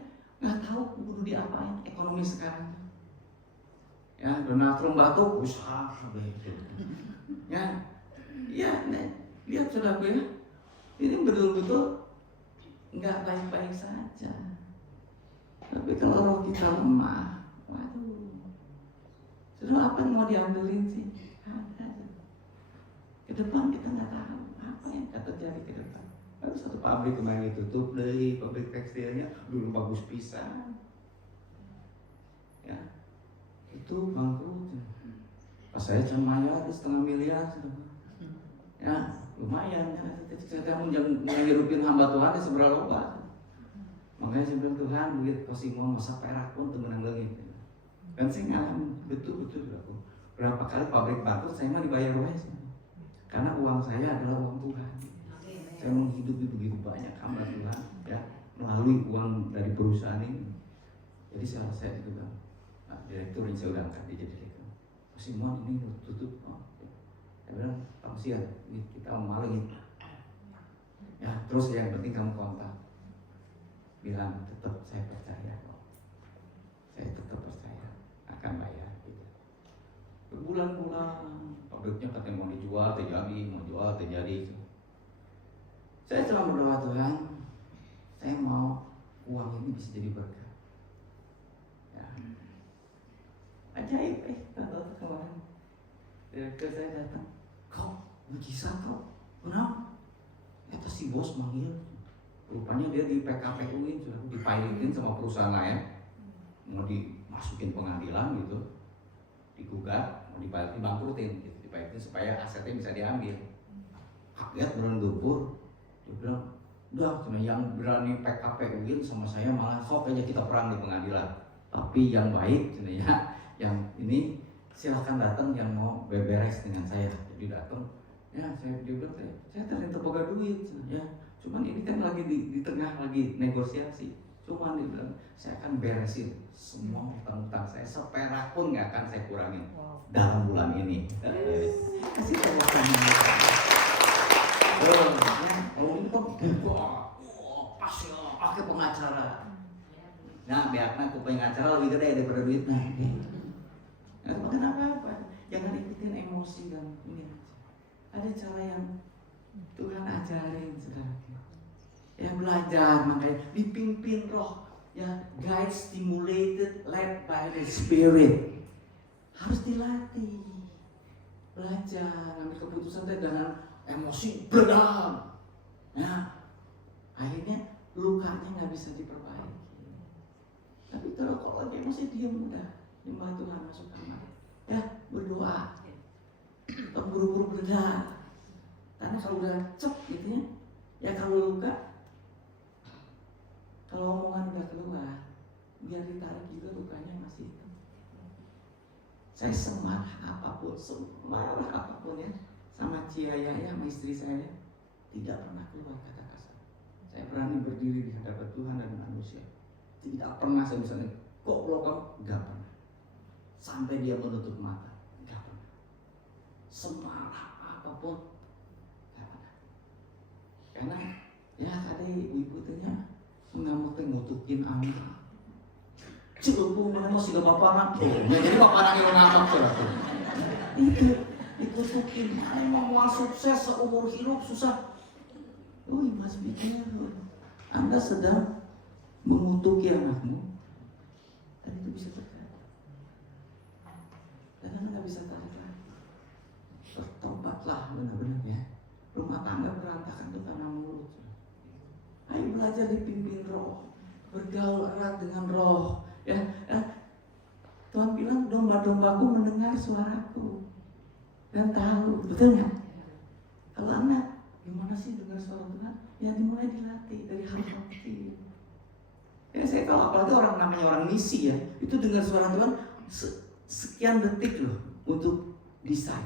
nggak tahu kudu diapain ekonomi sekarang. Ya Donald Trump batuk, usaha, ya, lihat saudaraku ya, ini betul-betul nggak baik-baik saja. Tapi kalau roh kita lemah, waduh, saudara apa yang mau diambilin sih? Ada. Ke depan kita nggak tahu apa yang akan terjadi ke depan. Ada satu pabrik kemarin ditutup dari pabrik tekstilnya, dulu bagus pisan. Ya, itu bangkrut. Pas saya cuma ya 1,5 miliar, ya lumayan. Saya mau nyerupin hamba Tuhan ya seberapa loba. Makanya saya bilang Tuhan, begitu kau Simon masa perak pun temenang lagi. Kan saya ngalamin betul-betul aku. Berapa kali pabrik bangkrut saya mah dibayar wes. Karena uang saya adalah uang Tuhan. Saya menghidupi begitu banyak hamba Tuhan ya melalui uang dari perusahaan ini. Jadi saya juga direktur yang saya udah angkat dia jadi direktur. Simon ini tutup. Saya bilang siap kita mau malingin. Ya terus yang penting kamu kontak. Bilang tetap saya percaya kok. Saya tetap percaya akan bayar. Gitu. Berbulan-bulan pabriknya katanya mau dijual terjadi, mau jual terjadi. Saya cuma berdoa Tuhan, saya mau uang ini bisa jadi berkah. Ya. Ajaib, tahu kemarin direktur saya datang, kau mujizat kau, kenapa? Itu si bos manggil, rupanya dia di PKPU-in, dipilotin sama perusahaan lain, mau dimasukin pengadilan gitu, digugat, mau dipilotin bangkrutin, gitu. Dipilotin supaya asetnya bisa diambil. Kaget berendubur. Dia bilang, udah cuma yang berani PKPU-in sama saya malah sok aja kita perang di pengadilan. Tapi yang baik cina ya, yang ini silahkan datang yang mau beberes dengan saya. Jadi datang, ya saya dia bilang saya ternyata boga duit, cina ya. Cuman ini kan lagi di tengah lagi negosiasi. Cuman dia bilang saya akan beresin semua utang-utang saya, seperak pun nggak akan saya kurangin dalam bulan ini. Kasih tepuk tangan. Kalau ini kok Wah, pas ya, pakai pengacara. Nah, biarkan aku pengacara lebih gede daripada duitnya. Nggak makan apa-apa. Jangan ikutin emosi dan ini aja. Ada cara yang Tuhan ajarin, saudara. Ya belajar, makanya dipimpin roh. Ya, guide, stimulated, led by the Spirit. Harus dilatih. Belajar, ambil keputusan dengan emosi berat. Nah, akhirnya lukanya nggak bisa diperbaiki. Tapi kalau lagi emosi diam udah, nyembah Tuhan, masuk kamar. Ya, berdoa. Atau buru-buru berdoa. Karena kalau udah cep gitu ya kalau luka, kalau omongan udah keluar, biar ditarik juga lukanya masih itu. Saya semarah apapun ya, sama Ciaya ya, sama istri saya, tidak pernah keluar kata kasar. Saya berani berdiri di hadapan Tuhan dan manusia. Tidak pernah saya misalnya, kok kamu? Gak pernah. Sampai dia menutup mata, gak pernah. Semarah apapun, gak pernah. Karena ya tadi ibu-ibu tanya, ngamuk ngutukin anak. Cilupung mana masih gak bapak anak. Jadi bapak anak yang ngamuk itu dikutukin. Mana mau sukses seumur hidup susah. Oh, you must be careful. Anda sedang mengutuki anakmu, dan itu bisa terjadi. Dan Anda nggak bisa tarik lagi. Bertobatlah benar-benar ya. Rumah tangga berantakan itu karena mulut. Ayo belajar dipimpin roh, bergaul erat dengan roh. Ya. Tuhan bilang domba-dombaku mendengar suaraku dan tahu, betul nggak? Kalau anak, gimana sih dengar suara Tuhan? Ya dimulai dilatih dari hal-hal kecil. Ya saya tahu apalagi namanya orang misi ya, itu dengar suara Tuhan sekian detik loh untuk desain.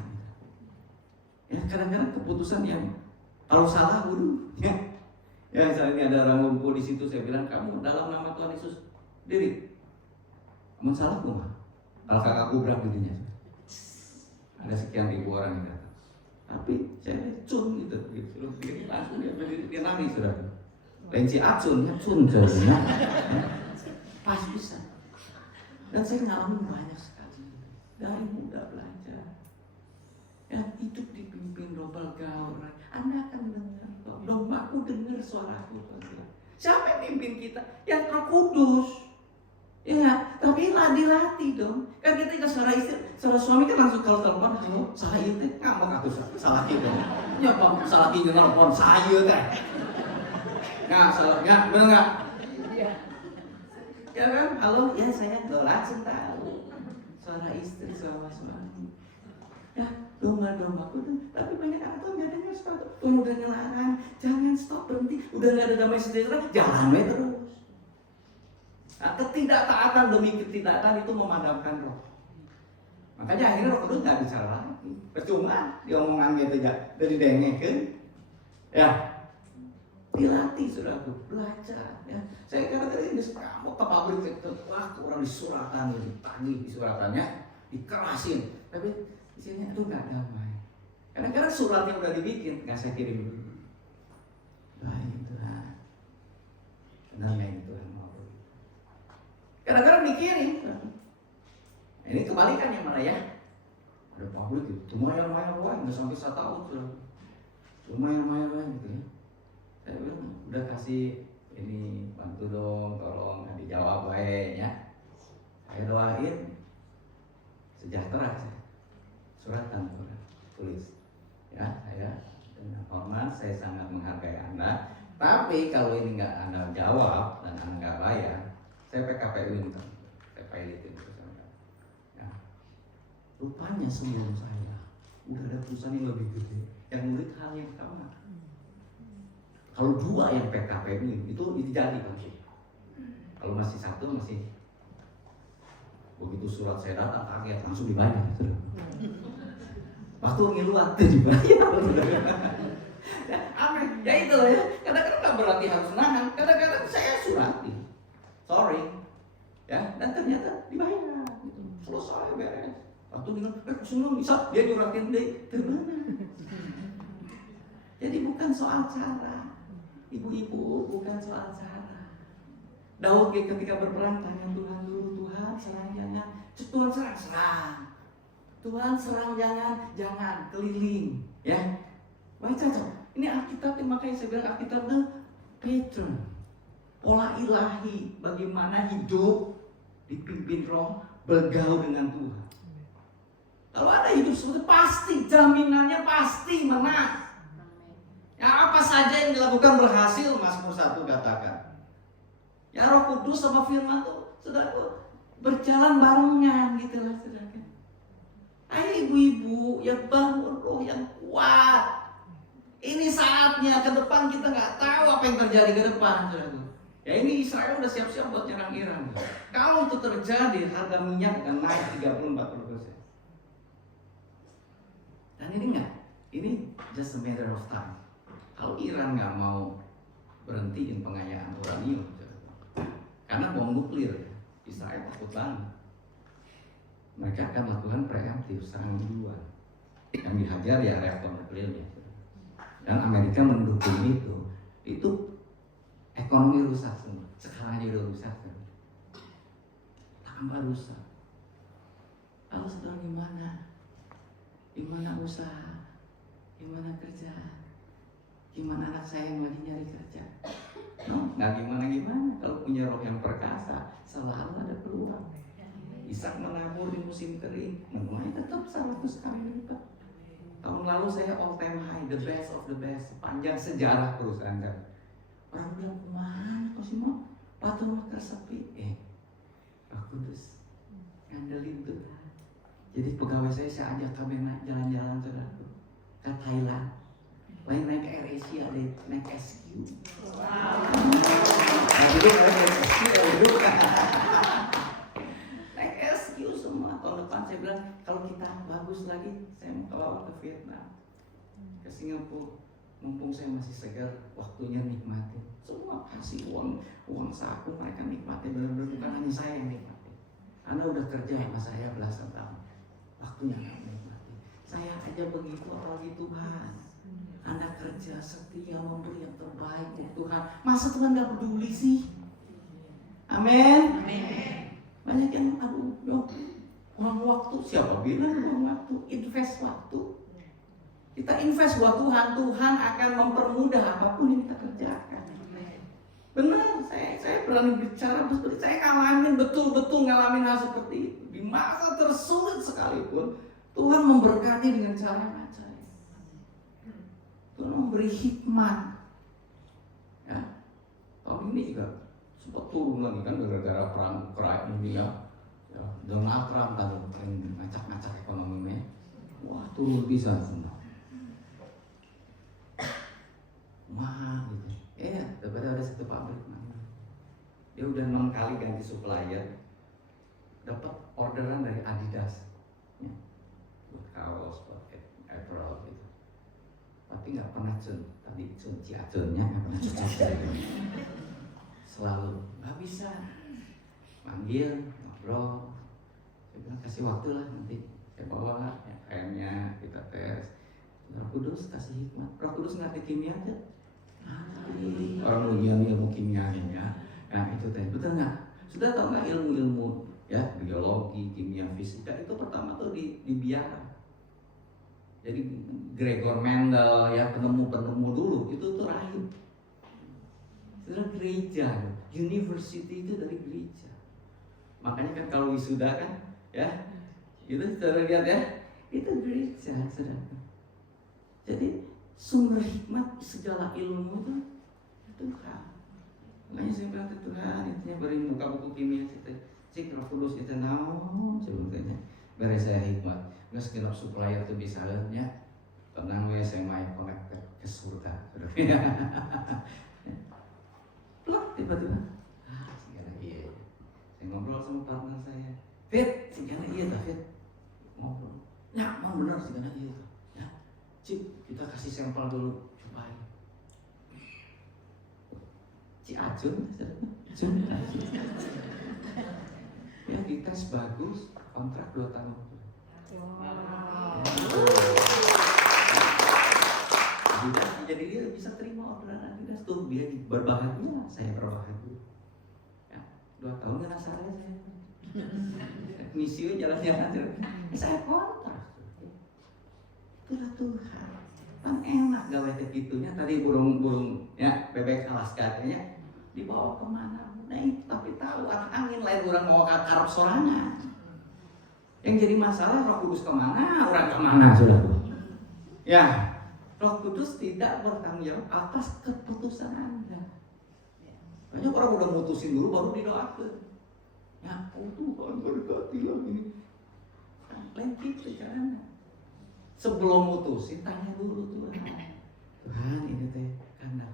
Ya kadang-kadang keputusan yang kalau salah guru, ya misalnya ada orang ngumpul di situ, saya bilang kamu dalam nama Tuhan Yesus diri. Kamu salah kumah. Kalau kakak gubrak dirinya, ada sekian ribu orang yang datang. Tapi saya cun gitu, langsung dia nangis sudah. Lenci acun, cun jadinya. Pas bisa. Dan saya ngalamin banyak sekali. Dari muda belajar. Ya hidup dipimpin roh bergaul. Anda akan dengar, dombaku dengar suaraku. Siapa yang pimpin kita? Yang Roh Kudus. Ya, tapi dilatih dong. Kan kita ke suara istri, suara suami kan langsung kalau telepon, halo, salah itu, ngambek aku salah itu. Ya Pak, salah itu telepon saya teh. Nah, salahnya benar nggak? Iya. Ya kan, halo, ya saya langsung tahu suara istri, suara suami. Ya, domba-dombaku tuh, tapi banyak anak tuh nggak dengar suara Tuhan udah ngelarang, jangan stop berhenti, udah nggak ada damai sejahtera, jalan we terus. Nah, ketidaktaatan demi ketidaktaatan itu memadamkan roh. Makanya akhirnya Roh Kudus nggak bicara lagi. Percuma diomongan gitu ya, dari dengekeun. Ya, dilatih sudah belajar. Ya, saya kadang-kadang ini kamu ke pabrik itu, wah orang di suratan, ditagih di suratannya, dikerasin. Tapi isinya itu nggak damai. Kadang-kadang suratnya udah dibikin, nggak saya kirim dulu. Baik Tuhan, benar itu Tuhan. Kadang-kadang dikirim. Ini kebalikannya malah ya. Ada pabrik itu, lumayan nggak sampai 1 tahun sudah. Lumayan gitu ya. Saya bilang udah kasih ini bantu dong, tolong nggak dijawab baik ya. Saya doain sejahtera saya. Suratan tulis. Ya saya dengan hormat saya sangat menghargai Anda. Tapi kalau ini nggak Anda jawab dan Anda nggak bayar, saya PKPU itu, saya pilotin itu ya. Rupanya sebelum saya udah ada perusahaan yang lebih gede yang murid hal yang sama. Kalau 2 yang PKPU itu jadi langsung. Kalau masih 1 masih begitu surat saya datang kaget langsung dibayar. Waktu ngiluat dibayar. Ya, amin. Ya itu ya. Kadang-kadang nggak berarti harus nahan. Kadang-kadang saya surati. Sorry, ya, dan ternyata dibayar, gitu. Selesai beres. Waktu bilang, semua bisa, dia nyuratin deh, kemana? Jadi bukan soal cara, Ibu-ibu, bukan soal cara. Daud ketika berperang tanya Tuhan dulu, Tuhan serang jangan. Tuhan serang. Tuhan serang jangan keliling, ya. Baca coba. Ini Alkitab, makanya saya bilang Alkitab itu pattern, pola ilahi bagaimana hidup dipimpin Roh, bergaul dengan Tuhan. Kalau ada hidup seperti pasti jaminannya pasti menang. Ya, apa saja yang dilakukan berhasil, Mazmur 1 katakan. Ya, Roh Kudus sama firman tuh saudara berjalan barengan gitu lah saudara. Ayo ibu-ibu yang bangun roh yang kuat. Ini saatnya, ke depan kita nggak tahu apa yang terjadi ke depan saudara. Ya, ini Israel udah siap-siap buat nyerang Iran. Kalau itu terjadi, harga minyak akan naik 30-40%. Dan ini just a matter of time. Kalau Iran nggak mau berhentiin pengayaan uranium, karena bom nuklir, Israel takut banget. Mereka akan lakukan preemptif serangan duluan. Yang dihajar ya reaktor nuklirnya. Dan Amerika mendukung itu. Itu ekonomi rusak semua. Sekarang aja udah rusak. Tambah rusak. Lalu saudara gimana? Gimana usaha? Gimana kerja? Gimana anak saya yang lagi nyari kerja? No, nggak gimana-gimana. Kalau punya roh yang perkasa, selalu ada peluang. Ishak menabur di musim kering, menuai tetap 100 kali lipat. Tahun lalu saya all time high, the best of the best, sepanjang sejarah perusahaan kami. Orang bilang, kemana kau sih mau? Waktu makan sepi. Roh Kudus ngandelin Tuhan. Jadi pegawai saya ajak kami naik jalan-jalan saudara ke Thailand. Lain naik ke Air Asia, naik SQ. Wow. Naik SQ semua. Tahun depan saya bilang kalau kita bagus lagi, saya mau bawa ke Vietnam, ke Singapura. Mumpung saya masih segar, waktunya nikmatin. Semua kasih uang saku, mereka nikmatin. Benar-benar bukan hanya saya yang nikmatin. Anda udah kerja sama saya belasan tahun, waktunya nggak nikmatin. Saya aja begitu, apalagi Tuhan. Anda kerja setia memberi yang terbaik untuk Tuhan. Masa Tuhan gak peduli sih? Amin. Banyak yang buang waktu. Siapa bilang buang waktu? Invest waktu. Kita invest buat Tuhan. Tuhan akan mempermudah apapun yang kita kerjakan. Benar, saya berani bicara seperti saya ngalamin betul-betul ngalamin hal seperti itu. Di masa tersulit sekalipun Tuhan memberkati dengan cara yang ajaib. Tuhan memberi hikmat. Ya, tahun ini juga sempat turun lagi kan gara-gara perang Ukraina ini ya. Donald Trump tadi pengen ngacak-ngacak ekonominya. Wah, turun bisa semua. Mahal gitu. Daripada ada satu pabrik mahal. Dia udah 6 kali ganti supplier. Dapat orderan dari Adidas. Ya. Buat kaos, buat apparel gitu. Tapi nggak pernah ciacunnya nggak pernah cocok. Selalu nggak bisa manggil ngobrol. Saya bilang kasih waktu lah, nanti saya bawa ya, kainnya kita tes. Roh Kudus kasih hikmat. Roh Kudus ngerti kimia aja. Orang ilmu kimianya, nah itu teh betul nggak? Sudah tahu nggak ilmu ya biologi, kimia, fisika itu pertama tuh dibiarkan. Jadi Gregor Mendel ya penemu dulu itu tuh rahib. Setelah gereja, university itu dari gereja. Makanya kan kalau wisuda kan ya itu saudara lihat ya itu gereja saudara. Jadi sumber hikmat segala ilmu itu Tuhan. Makanya saya bilang ke Tuhan itu beri muka buku kimia cik Roh Kudus itu naon sebetulnya beri saya hikmat. Nggak segenap supplier itu bisa lihatnya. Tenang ya saya mau connect ke surga. Plak tiba-tiba. Segala iya. Saya ngobrol sama partner saya. Fit, segala iya tak Fit. Ngobrol. Ya, mau benar segala iya tak. Ya, cik kita kasih sampel dulu cobain. Acun. Ya dites bagus, kontrak 2 tahun. Wow. Jadi dia bisa terima orderan Adidas tuh dia berbahagia, saya berbahagia. Ya, 2 tahun kena saya. Misiu jalan-jalan terus. Saya kontras. Itulah Tuhan. Kan enak gawe segitunya. Tadi burung-burung ya bebek Alaska katanya dibawa kemana? Nah itu tapi tahu arah angin lain orang bawa ke Arab sorangan. Yang jadi masalah Roh Kudus kemana? Orang kemana sudah? Ya, Roh Kudus tidak bertanggung jawab atas keputusan Anda. Banyak orang udah mutusin dulu baru didoakan. Ya, Tuhan berkatilah ini. Lain gitu caranya. Sebelum mutusin tanya dulu Tuhan. Tuhan ini teh karena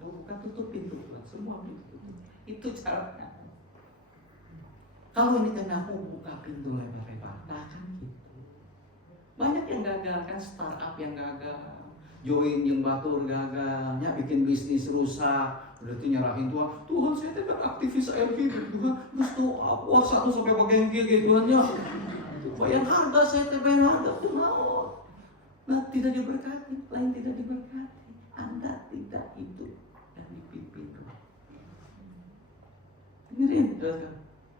bukan tutup pintu Tuhan semua pintu. Itu caranya. Kalau ini karena aku buka pintu lebar-lebar, nah kan gitu. Banyak yang gagal kan, startup yang gagal, join yang batur gagalnya, bikin bisnis rusak. Berarti nyerahin Tuhan saya kan aktivis ARV Tuhan, terus tuh puasa tuh sampai bagian gitu Tuhan ya. Bayar harga saya bayar harga tuh mau. Nah tidak diberkati, lain tidak diberkati. Anda tidak hidup dan dipimpin Tuhan.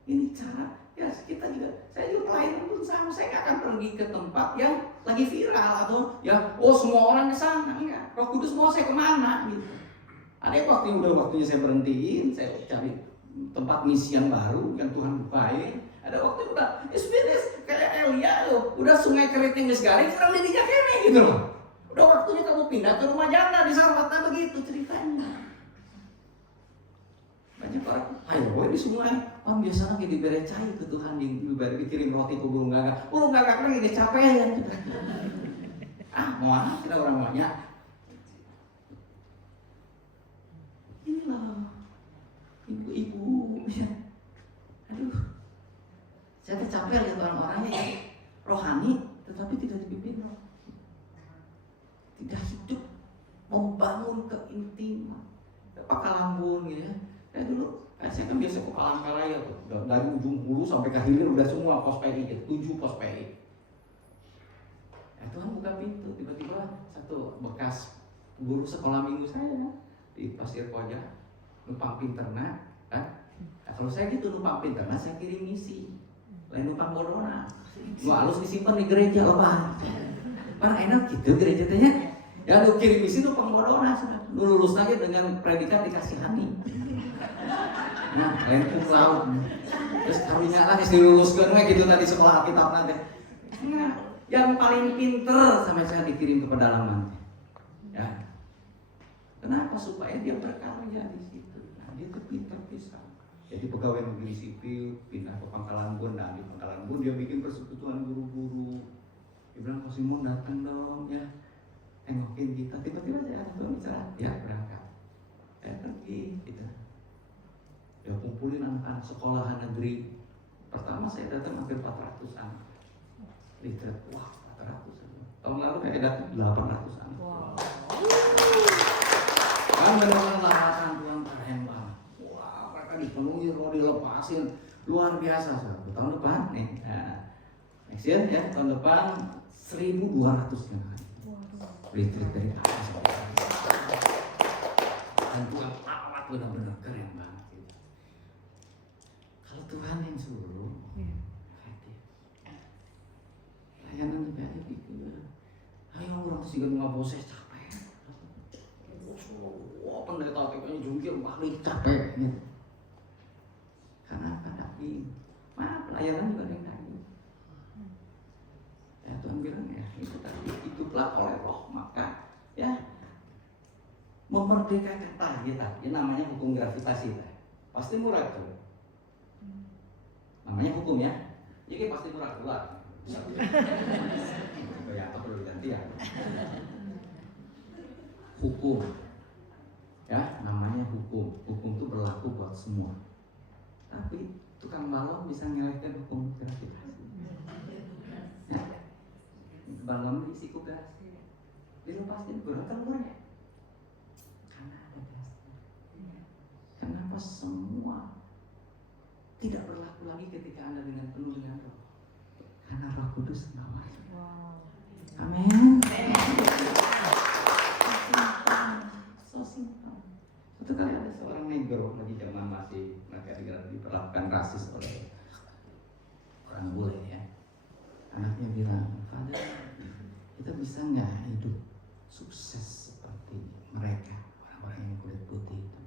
Ini cara ya kita juga, saya juga pelayan pun sama, saya nggak akan pergi ke tempat yang lagi viral atau ya semua orang ke sana, enggak. Roh Kudus mau saya kemana gitu. Ada waktunya saya berhentiin, saya cari tempat misi yang baru yang Tuhan bukain. Ada waktu udah finish kayak Elia loh, udah sungai Keriting garing orang didinya kene gitu loh. Udah waktunya kamu pindah ke rumah janda di Sarwata begitu ceritanya. Banyak orang, ayo boy di sungai, biasanya kita diberi cai ke Tuhan, dikirim roti ke burung gagak lagi dia capek ya. Mau kita orang banyak. Inilah ibu-ibu ya. Aduh, saya capek lihat orang-orangnya yang rohani, tetapi tidak dipimpin roh. Tidak hidup membangun keintiman. Pakalambun gitu ya. Saya kan biasa ke Palangkaraya tuh, dari ujung hulu sampai ke hilir udah semua pos PI, 7 pos PI. Tuhan buka pintu, tiba-tiba satu bekas guru sekolah minggu saya di Pasir Koja, numpang pinterna, kan? Nah, kalau saya gitu numpang pinterna, saya kirim misi, lain numpang bodona, halus disimpan di gereja loh Pak. Orang enak gitu gereja tanya, ya lu kirim misi numpang bodona, lu lulus lagi dengan predikat dikasihani. Nah, lain laut. Terus karunya lah diluluskan gitu tadi sekolah Alkitab nanti. Nah, yang paling pinter sampai saya dikirim ke pedalaman. Ya. Kenapa? Supaya dia berkarya di situ. Nah, dia tuh pinter bisa. Jadi pegawai negeri sipil pindah ke Pangkalan Bun. Nah, di Pangkalan Bun dia bikin persekutuan guru-guru. Dia bilang, Ko Simon datang dong ya. Tengokin kita. Tiba-tiba saya tuh bicara, ya berangkat. Saya pergi gitu. Ya kumpulin anak-anak sekolahan negeri. Pertama saya datang hampir 400-an. Lihat, wah 400-an. Tahun lalu kayak datang 800-an. Wow. Kan benar-benar lawatan Tuhan keren banget. Wah mereka dipenuhi, mau dilepasin. Luar biasa. Tahun depan nih. Nah, next year ya, tahun depan 1.200 kan. Retreat dari atas sampai atas. Dan Tuhan amat benar-benar keren banget. Tuhan yang suruh, layanan juga ada gitu. Ayo orang tuh juga nggak boses capek. Wah pendeta kayaknya jungkir balik capek. Gitu. Karena daging, layanan juga ada yang daging. Ya Tuhan bilang ya itu tadi hiduplah oleh Roh maka ya memerdekakan kita. Ini namanya hukum gravitasi. Pasti murah tuh. Namanya hukum ya, jadi pasti murah keluar. Ya apa perlu diganti ya? Hukum, ya namanya hukum. Hukum itu berlaku buat semua. Tapi tukang balon bisa nyelekkan hukum gravitasi. Ya, balon diisi gas, dilepasin kurang keluar ya. Karena ada gasnya. Kenapa semua tidak berlaku lagi ketika Anda dengan penuh dengan Roh? Karena Roh Kudus mengawasi. Wow. Amin. So simple. Itu kali ada seorang negro lagi zaman masih mereka diperlakukan rasis oleh orang bule ya. Anaknya bilang, "Father, kita bisa nggak hidup sukses seperti mereka, orang-orang yang kulit putih itu?"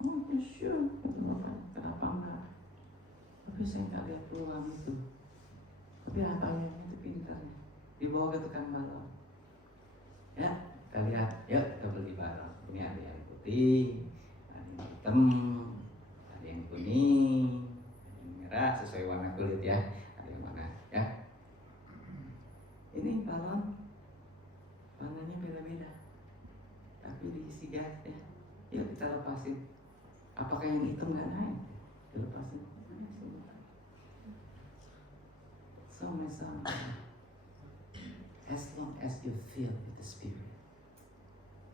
"Oh, ya sure," kata bapak. "Kenapa enggak? Tapi saya nggak lihat peluang itu. Tapi abangnya itu pintarnya, dibawa ke tukang balon. Ya, kita lihat, yuk kita beli balon. Ini ada yang putih, ada yang hitam, ada yang kuning, ada yang merah sesuai warna kulit ya. Ada yang mana ya? Ini balon, warnanya beda-beda, tapi diisi gas ya. Yuk kita lepasin. Apakah yang hitam nggak naik? Dilepasin. Sama. As long as you feel with the Spirit,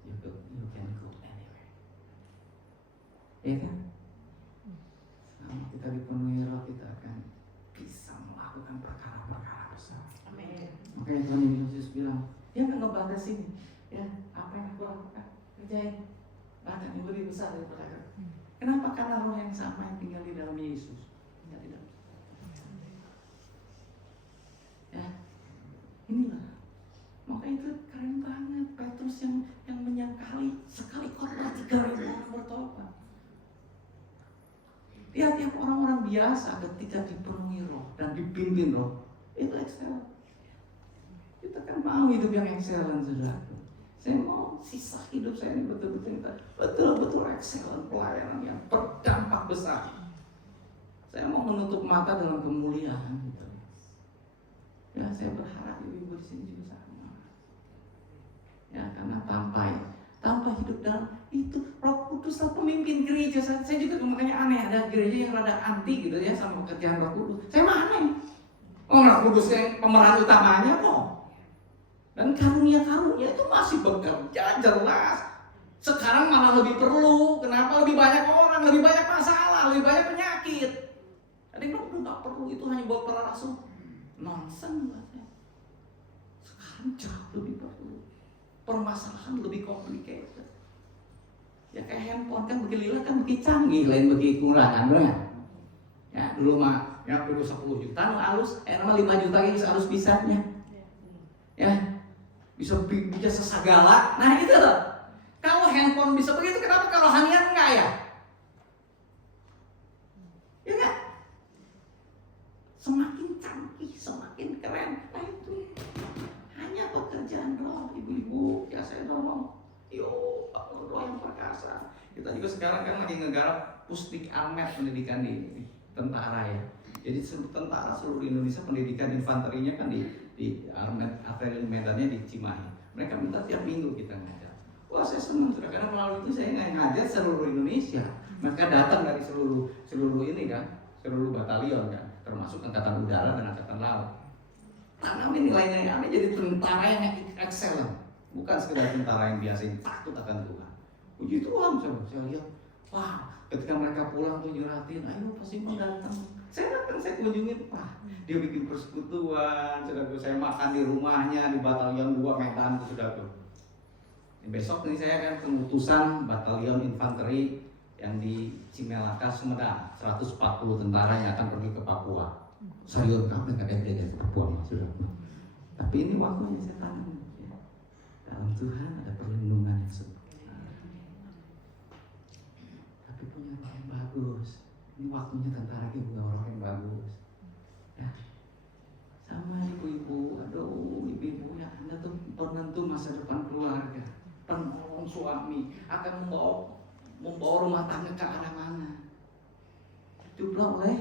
you can go anywhere. Ya kan? Selama kita dipenuhi Roh, kita akan bisa melakukan perkara-perkara besar. Amin. Makanya Tuhan Yesus bilang, dia nggak ngebatasin ya apa yang aku lakukan, kerjain, bahkan yang lebih besar daripada aku. Kenapa? Karena Roh yang sama yang tinggal di dalam Yesus. Ya, tidak. Ya, inilah. Maka itu keren banget. Petrus yang menyangkali sekali khotbah 3.000 orang bertobat. Tiap orang-orang biasa ketika dipenuhi Roh dan dipimpin Roh, itu excellent. Kita kan mau hidup yang excellent, saudara. Saya mau sisa hidup saya ini betul-betul excellent, pelayanan yang berdampak besar. Saya mau menutup mata dalam kemuliaan gitu. Ya, saya berharap ibu-ibu di sini juga sama. Ya, karena tanpa hidup dalam itu Roh Kudus lah pemimpin gereja. Saya juga makanya aneh, ada gereja yang rada anti gitu ya sama pekerjaan Roh Kudus. Saya mah aneh. Oh, Roh Kudus yang pemeran utamanya kok. Dan karunia-karunia itu masih bekerja jelas. Sekarang malah lebih perlu. Kenapa? Lebih banyak orang, lebih banyak masalah, lebih banyak penyakit. Ada yang bilang nggak perlu, itu hanya buat para rasul. Nonsen bahasanya. Sekarang jauh lebih perlu. Permasalahan lebih complicated. Ya kayak handphone kan begini kan begini canggih, lain begini kurang kan, ya dulu mah ya perlu 10 juta halus, nama 5 juta ini harus bisanya. Ya. Bisa sesagala. Nah itu loh. Kalau handphone bisa begitu, kenapa kalau hanian enggak ya? Ya enggak? Semakin canggih, semakin keren. Nah itu hanya pekerjaan Roh, ibu-ibu. Ya saya dorong. Yuk, bangun Roh yang perkasa. Kita juga sekarang kan lagi ngegarap Pusdik Armet pendidikan di tentara ya. Jadi tentara seluruh Indonesia pendidikan infanterinya kan di Armet, Arteri Medannya di Cimahi. Mereka minta tiap minggu kita ngajar. Wah saya senang sudah, karena melalui itu saya ngajar seluruh Indonesia. Mereka datang dari seluruh ini kan, seluruh batalion kan, termasuk angkatan udara dan angkatan laut. Tanamin nilainya yang jadi tentara yang excellent, bukan sekedar tentara yang biasa yang takut akan Tuhan. Puji Tuhan saya lihat, wah ketika mereka pulang tuh nyuratin, ayo pasti mau datang. Saya datang, saya kunjungin, wah dia bikin persekutuan, saudaraku. Saya makan di rumahnya di Batalion 2 Medan tuh, saudaraku. Besok nih saya kan pengutusan Batalion Infanteri yang di Cimelaka, Sumedang, 140 tentara yang akan pergi ke Papua. Sayur kami nggak ada dari Papua, saudaraku. Tapi ini waktunya saya tanam. Ya. Dalam Tuhan ada perlindungan yang sempurna. Tapi punya roh yang bagus. Ini waktunya tentara kita punya roh yang bagus. Ya. Sama ibu-ibu, aduh ibu-ibu ya, Anda tuh penentu masa depan keluarga, penolong suami, akan membawa rumah tangga ke arah mana. Hiduplah oleh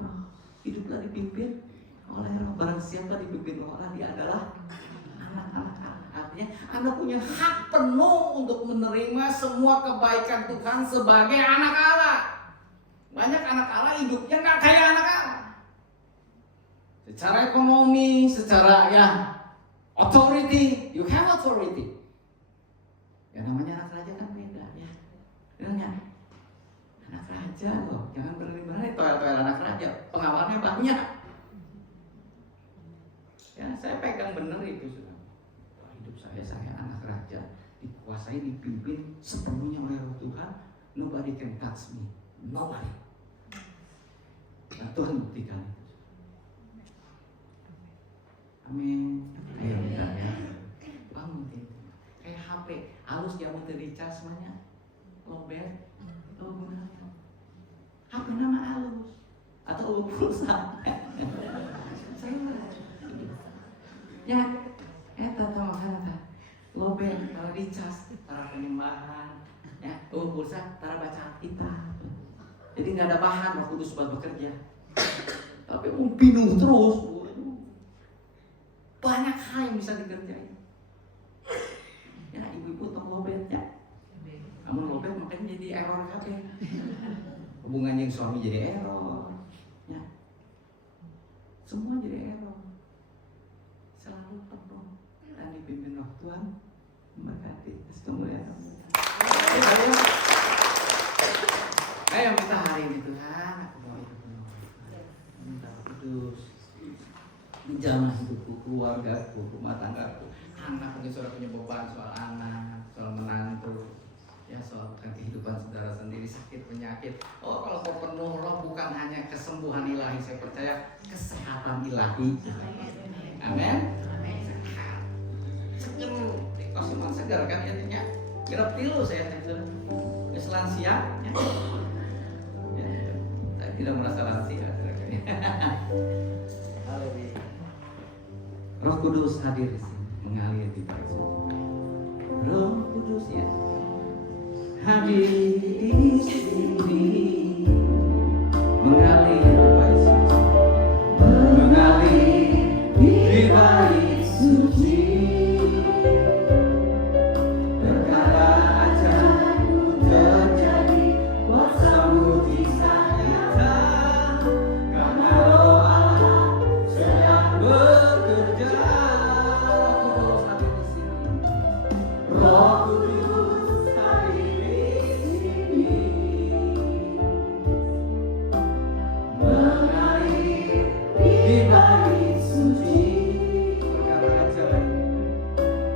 Roh, hiduplah dipimpin oleh Roh. Barang siapa dipimpin Roh Allah, dia adalah anak-anak Allah. Artinya Anda punya hak penuh untuk menerima semua kebaikan Tuhan sebagai anak Allah. Banyak anak Allah hidupnya nggak kayak anak Allah. Secara ekonomi, secara ya authority, you have authority. Ya namanya anak raja kan beda ya. Dengar anak raja loh, jangan berani-berani toel-toel anak raja, pengawalnya banyak. Ya saya pegang bener itu sudah. Hidup saya anak raja, dikuasai saya dipimpin sepenuhnya oleh Roh Tuhan. Nobody can touch me, nobody. Nah, Tuhan buktikan itu. Amin. Ayo kita ya. Bangun itu. Kayak HP, halus jamu tadi cas semuanya. Lobet. Oh benar. HP nama halus. Atau pulsa. Ya, eta makanya lobet para dicas, para penyembahan, ya, pulsa, para baca kita. Jadi nggak ada bahan Roh Kudus buat bekerja. Tapi pinuh terus. Banyak hal yang bisa dikerjain. Ya, ibu-ibu tong lobet ya. Namun lobet makanya jadi error kabeh. Hubungan yang suami jadi error. Ya. Semua jadi error. Selalu penuh dan dipimpin Roh Tuhan memberkati. Tunggu ya. Ayo minta hari ini Tuhan, aku mau hidup penuh. Minta Kudus, menjamah hidupku, keluargaku, rumah tanggaku. Anak mungkin sudah punya beban soal anak, soal menantu, ya soal kehidupan saudara sendiri, sakit penyakit. Oh kalau kau penuh Roh bukan hanya kesembuhan ilahi, saya percaya kesehatan ilahi. Amin. Seger, kosongan segar kan intinya. Kira tilu saya tidur, lansia. Saya tidak merasa lansia. Roh Kudus hadir di sini, mengalir di bait suci. Roh Kudus ya, hadir di sini, mengalir di bait suci, mengalir di bait suci. Perkara ajaib terjadi, kuasa mujizat nyata, karena Roh Allah sedang bekerja. Roh Kudus hadir di sini, mengalir di bait suci.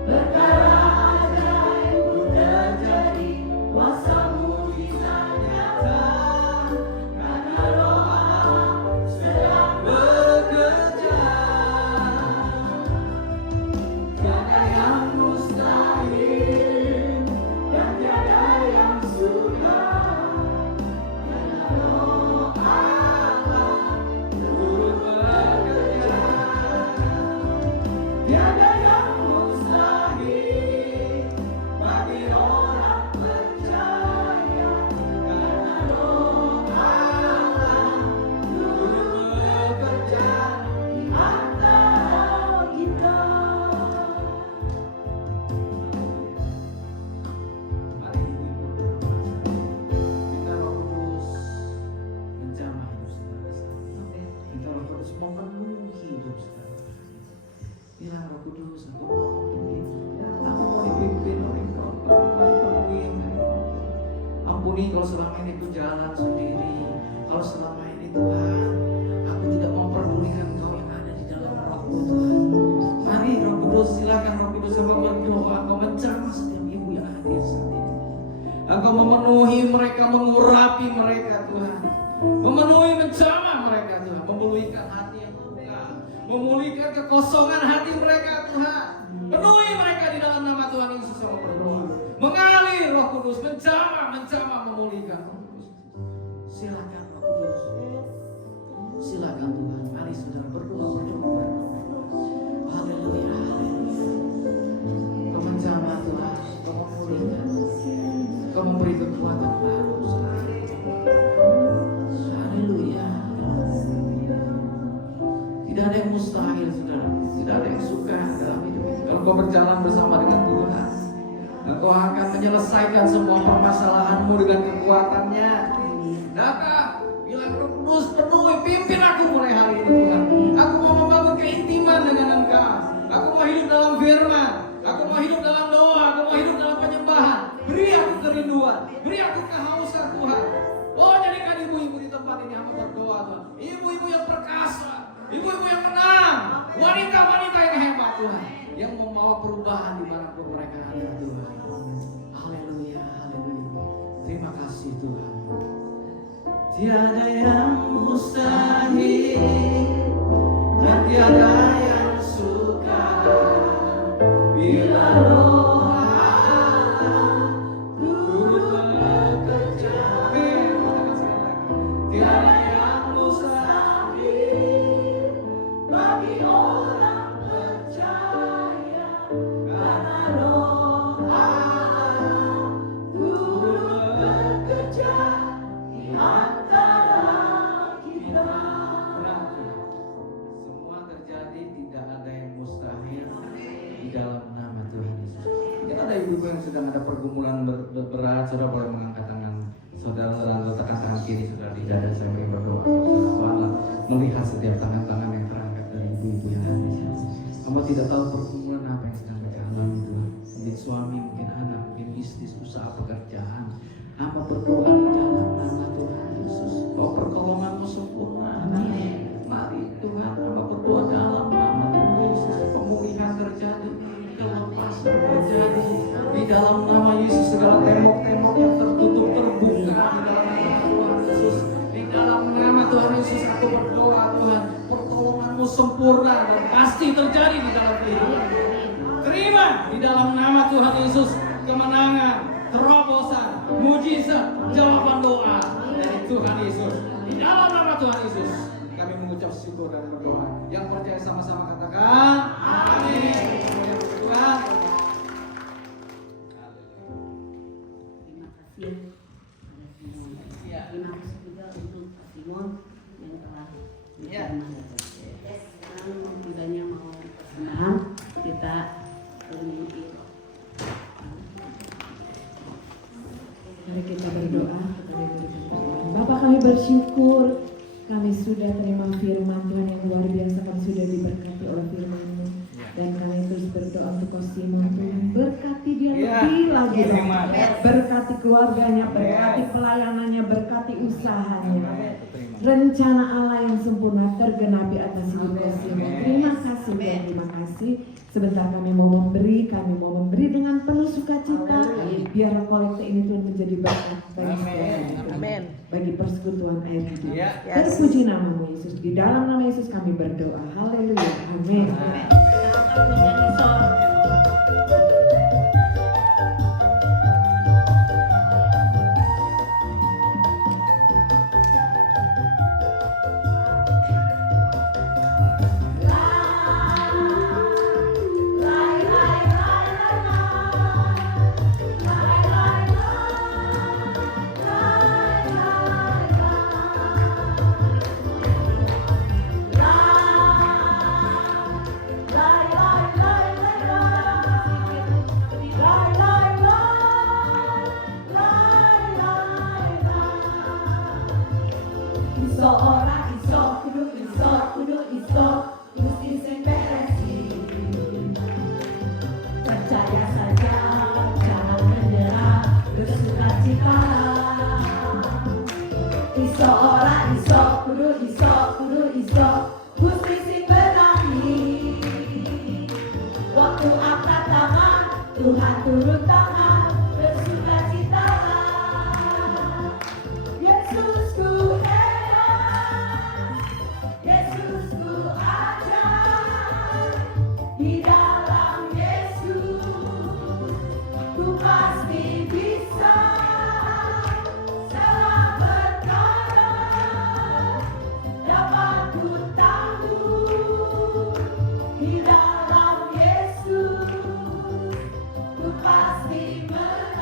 Perkara ajaib terjadi, kuasa mujizat nyata, karena Roh Allah sedang bekerja. Tiada yang mustahil dan tiada yang sukar, karena Roh Allah turut bekerja. Tiada yang mustahil bagi orang percaya, karena Roh Allah turut bekerja di antara kita. Mari ibu-ibu berdoa. Minta Roh Kudus menjamah hidup saudara sekalian. Minta Roh Kudus memenuhi hidup saudara. Bilang Roh Kudus, aku mau dipimpin oleh Engkau. Aku mau dipenuhi oleh Engkau. Ampuni kalau selama ini aku jalan sendiri. Kalau selama ini Tuhan, aku tidak memperdulikan Engkau yang ada di dalam Roh-Mu Tuhan. Mari Roh Kudus, silakan Roh Kudus sama berdoa. Engkau menjamah setiap ibu yang hadir saat ini. Engkau memenuhi mereka, mengurapi mereka Tuhan. Memenuhi, menjamah mereka Tuhan. Memulihkan hati yang luka, memulihkan kekosongan hati mereka Tuhan. Penuhi mereka di dalam nama Tuhan Yesus sama berdoa. Mengalir Roh Kudus, menjamah, memulihkan Roh Kudus. Silakan Roh Kudus. Silakan Tuhan. Mari saudara berdoa. Haleluya, haleluya. Kau menjamah Tuhan, Kau memulihkan, Kau memberi kekuatan baru. Haleluya. Tidak ada yang mustahil, saudara. Tidak ada yang suka dalam hidup ini. Kalau kau berjalan bersama dengan Tuhan, Engkau akan menyelesaikan semua permasalahanmu dengan kekuatannya. Datang, bilang Roh Kudus, penuhi, pimpin aku mulai hari ini Tuhan. Aku mau membangun keintiman dengan Engkau. Aku mau hidup dalam firman. Aku mau hidup dalam doa. Aku mau hidup dalam penyembahan. Beri aku kerinduan. Beri aku kehausan Tuhan. Oh, jadikan ibu-ibu di tempat ini hamba berdoa Tuhan. Ibu-ibu yang perkasa. Ibu-ibu yang menang. Wanita-wanita yang hebat Tuhan. Yang membawa perubahan perubahan dimanapun mereka ada Tuhan. Haleluya, haleluya. Terima kasih Tuhan. Tiada yang mustahil dan tiada yang sukar bila Roh Allah turut bekerja. Tiada yang mustahil bagi orang percaya karena Roh Allah turut bekerja di antara kita. Semua terjadi, tidak ada yang mustahil di dalam nama Tuhan Yesus. Mungkin ada ibu yang sedang ada pergumulan berat, saudara boleh mengangkat tangan saudara, letakkan tangan kiri saudara di dada, saya beri berdoa. Tuhan melihat setiap tangan-tangan yang terangkat dari ibu-ibu yang ada di sini. Kamu tidak tahu pergumulan apa yang sedang mereka alami Tuhan. Mungkin suami, mungkin anak, mungkin bisnis, usaha, pekerjaan. Hamba berdoa di dalam nama Tuhan Yesus. Oh, pertolonganmu sempurna. Mari Tuhan, hamba berdoa dalam nama Tuhan Yesus. Pemulihan terjadi, kelepasan terjadi di dalam nama Yesus. Segala tembok-tembok yang tertutup terbuka di dalam nama Tuhan Yesus. Di dalam nama Tuhan Yesus aku berdoa Tuhan, pertolonganmu sempurna dan pasti terjadi di dalam kehidupan. Terima di dalam nama Tuhan Yesus kemenangan, terobosan, mujizat, jawaban doa dari Tuhan Yesus. Di dalam nama Tuhan Yesus kami mengucap syukur dan berdoa. Yang percaya sama-sama katakan amin. Tuhan. Terima kasih ya. Terima kasih juga untuk Pak Simon yang telah berkenan. Sekarang tidaknya mau persembahan kita bermimpi. Mari kita berdoa kepada Tuhan. Bapak, kami bersyukur kami sudah terima firman Tuhan yang luar biasa. Kami sudah diberkati oleh firman-Mu. Dan kami terus berdoa untuk Kau Simon Tuhan. Berkati dia lebih lagi. Berkati keluarganya, berkati pelayanannya, berkati usahanya. Rencana Allah yang sempurna tergenapi atas hidup Kau Simon. Terima kasih Tuhan, terima kasih. Sebentar kami mau memberi dengan penuh sukacita. Biar kolekte ini Tuhan menjadi berkat bagi Tuhan, bagi persekutuan air hidup. Terpuji nama-Mu Yesus. Di dalam nama Yesus kami berdoa. Haleluya. Amin. Tuhan turun tangan, bersukacita. Yesusku enak, Yesusku ajar. Di dalam Yesus, ku pasti bisa. Segala perkara dapat ku tanggung. Di dalam Yesus, ku pasti menang.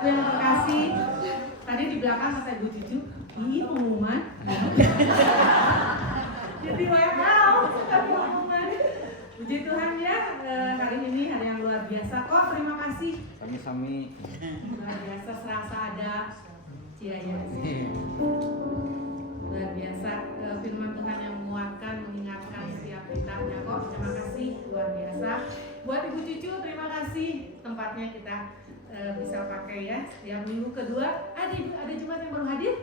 Ibu yang terkasih, tadi di belakang kata Ibu Cucu, ini pengumuman. Jadi banyak tahu pengumuman. Puji Tuhan ya, hari ini hari yang luar biasa. Oh, terima kasih. Sami-sami. Luar biasa, serasa ada ciaya. Luar biasa, firman Tuhan yang menguatkan, mengingatkan setiap kita. Ya kok, terima kasih, luar biasa. Buat Ibu Cucu, terima kasih tempatnya kita bisa pakai ya. Yang minggu kedua, ada Jumat yang baru hadir.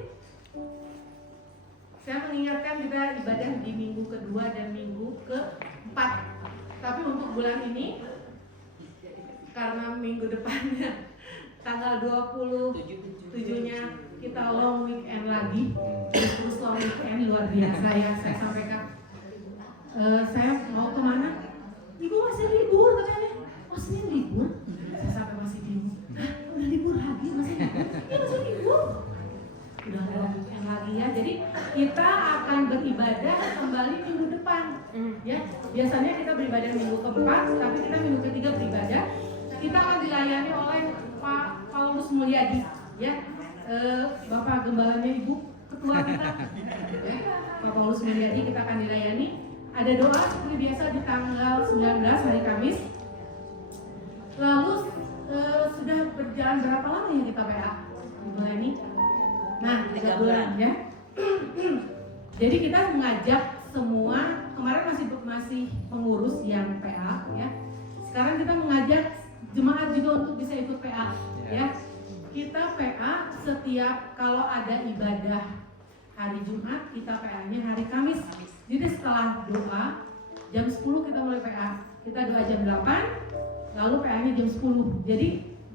Saya mengingatkan kita ibadah di minggu kedua dan minggu keempat. Tapi untuk bulan ini, karena minggu depannya tanggal 27-nya kita long weekend lagi, terus long weekend luar biasa ya. Saya sampaikan, saya mau kemana? Ibu masih libur katanya. Masih libur? Saya sampai masih bingung. Hah, udah libur lagi masih libur? Iya masih libur. Udah long weekend lagi ya. Jadi kita akan beribadah kembali minggu depan. Ya, biasanya kita beribadah minggu keempat, tapi kita minggu ketiga beribadah. Kita akan dilayani oleh Pak Paulus Mulyadi, ya, Bapak Gembalanya Ibu, Ketua kita, ya, Pak Paulus Mulyadi kita akan dilayani. Ada doa seperti biasa di tanggal 19 hari Kamis. Lalu sudah berjalan berapa lama ya kita PA? Bulan ini? Nah, 3 bulan ya. Jadi kita mengajak semua, kemarin masih pengurus yang PA ya. Sekarang kita mengajak jemaat juga untuk bisa ikut PA ya. Kita PA setiap kalau ada ibadah hari Jumat, kita PA-nya hari Kamis. Jadi setelah doa jam 10 kita mulai PA. Kita doa jam 8, lalu PA-nya jam 10. Jadi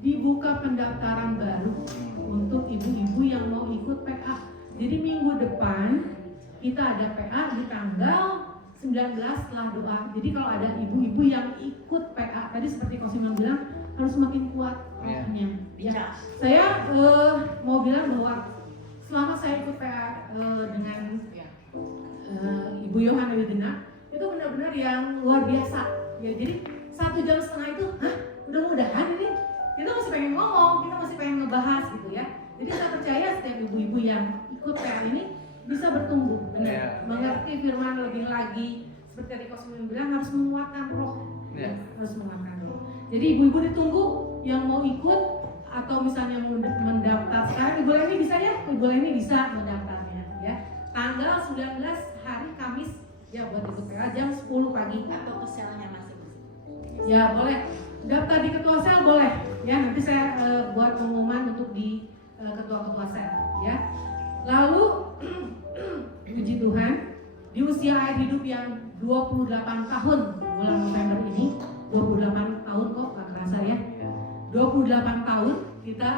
dibuka pendaftaran baru untuk ibu-ibu yang mau ikut PA. Jadi minggu depan kita ada PA di tanggal 19 setelah doa. Jadi kalau ada ibu-ibu yang ikut PA, tadi seperti Kosiman bilang harus makin kuat rohnya. Ya. Saya mau bilang bahwa selama saya ikut PA dengan Ibu Yohana Widena, itu benar-benar yang luar biasa. Ya, jadi 1,5 jam itu, mudah-mudahan ini kita masih pengen ngomong, kita masih pengen ngebahas gitu ya. Jadi saya percaya setiap ibu-ibu yang ikut PA ini bisa bertumbuh, benar, mengerti firman lebih lagi. Seperti tadi Kosiman bilang harus menguatkan roh, harus menguatkan roh. Jadi ibu-ibu ditunggu yang mau ikut atau misalnya mendaftar sekarang, Ibu Leni bisa ya, Ibu Leni bisa mendaftarnya ya. Tanggal 19 hari Kamis ya buat ikut PA jam 10 pagi. Atau ke selnya masing-masing. Ya boleh, daftar di ketua sel boleh ya. Nanti saya buat pengumuman untuk di ketua-ketua sel ya. Lalu puji Tuhan, di usia air hidup yang 28 tahun bulan November ini, 28 tahun kok gak kerasa ya. 28 tahun kita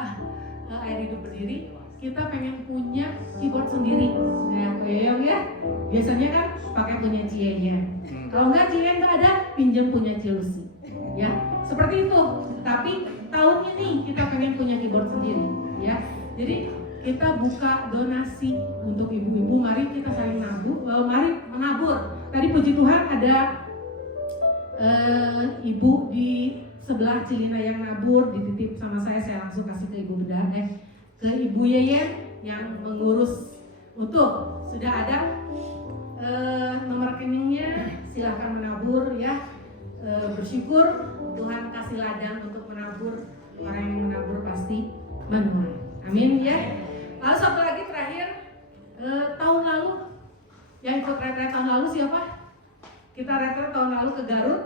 air hidup berdiri, kita pengen punya keyboard sendiri. Nah, Koyong ya, biasanya kan pakai punya Cienya. Kalau nggak Cie nggak ada, pinjam punya Cilusi. Ya, seperti itu. Tapi tahun ini kita pengen punya keyboard sendiri. Ya, jadi kita buka donasi untuk ibu-ibu. Mari kita saling nabur, mari menabur. Tadi puji Tuhan ada ibu di sebelah Cilina yang nabur, dititip sama saya langsung kasih ke Ibu Beda, ke Ibu Yeyen yang mengurus untuk sudah ada nomor rekeningnya, silahkan menabur ya. Bersyukur Tuhan kasih ladang untuk menabur, orang yang menabur pasti menuai. Amin ya. Lalu satu lagi terakhir, tahun lalu yang ikut retret tahun lalu siapa? Kita retret tahun lalu ke Garut,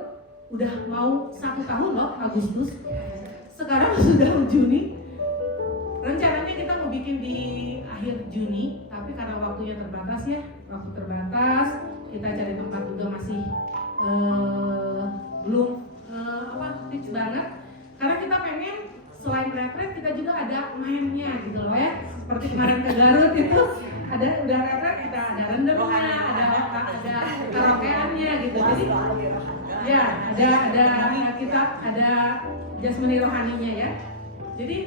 udah mau 1 tahun loh, Agustus. Sekarang sudah Juni. Rencananya kita mau bikin di akhir Juni, tapi karena waktunya terbatas ya, waktu terbatas, kita cari tempat juga masih belum fix banget. Karena kita pengen selain retret kita juga ada mainnya gitu loh ya. Seperti kemarin ke Garut itu udah retret, kita ada rendemnya, ada karaokeannya gitu. Jadi ya kita ada jasmani rohaninya ya. Jadi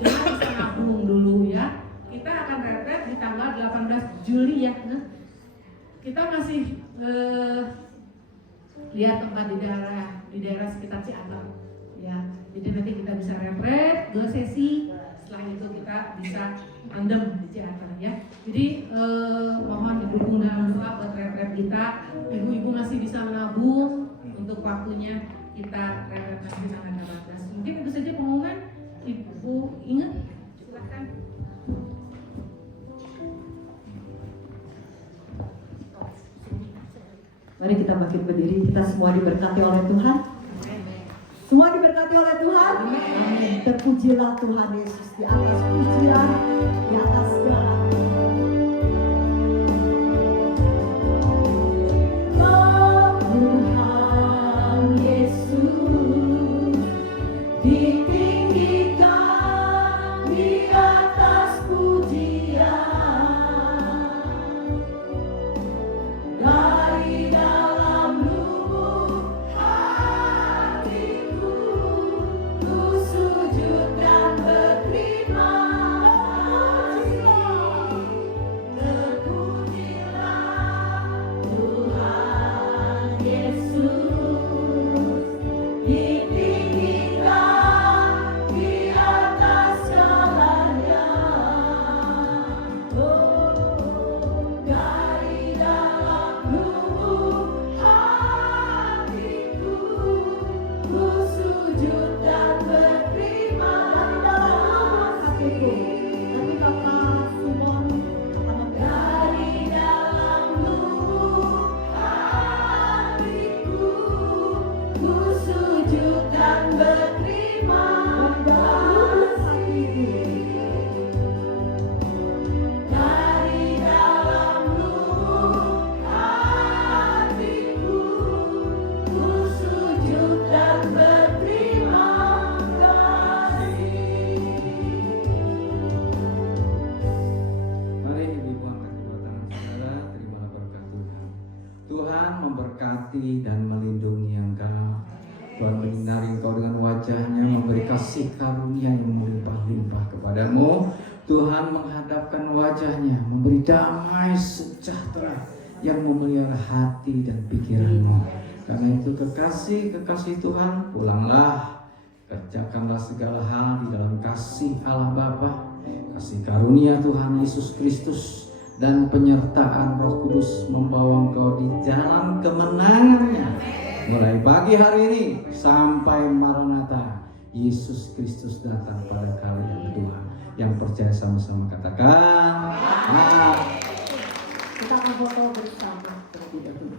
jangan bisa nabung dulu ya. Kita akan retret di tanggal 18 Juli ya. Kita masih lihat tempat di daerah sekitar Ciater ya. Jadi nanti kita bisa retret 2 sesi bisa tandem di Ciater ya. Jadi mohon didukung dalam doa buat retret kita. Ibu-ibu masih bisa menabung untuk waktunya kita retret nanti tanggal 18. Mungkin itu saja pengumuman. Ibu ingat, silakan. Mari kita bangkit berdiri, kita semua diberkati oleh Tuhan. Semua diberkati oleh Tuhan. Amin. Terpujilah Tuhan Yesus di atas pujian, di atas segala. Oh Tuhan Yesus, ditinggikan di atas pujian. Dari dalam lubuk hatiku, ku sujud dan berterima kasih. Terpujilah Tuhan Yesus, ditinggikan di atas segalanya. Dari dalam lubuk hatiku, ku sujud dan berterima kasih. Nanti kakak Simon akan dari dalam lubuk hatiku, ku sujud dan berterima kasih. Dari dalam lubuk hatiku, ku sujud dan berterima kasih. Mari ibu-ibu angkat kedua tangan saudara, terimalah berkat Tuhan. Tuhan memberkati dan melindungi engkau. Tuhan menyinari engkau dengan wajahnya, memberi kasih karunia yang melimpah-limpah kepadamu. Tuhan menghadapkan wajahnya, memberi damai sejahtera yang memelihara hati dan pikiranmu. Karena itu kekasih Tuhan, pulanglah, kerjakanlah segala hal di dalam kasih Allah Bapa, kasih karunia Tuhan Yesus Kristus, dan penyertaan Roh Kudus membawa engkau di jalan kemenangannya. Mulai pagi hari ini sampai Maranatha, Yesus Kristus datang pada kali yang kedua. Yang percaya sama-sama katakan amin. Kita akan foto bersama terlebih dahulu.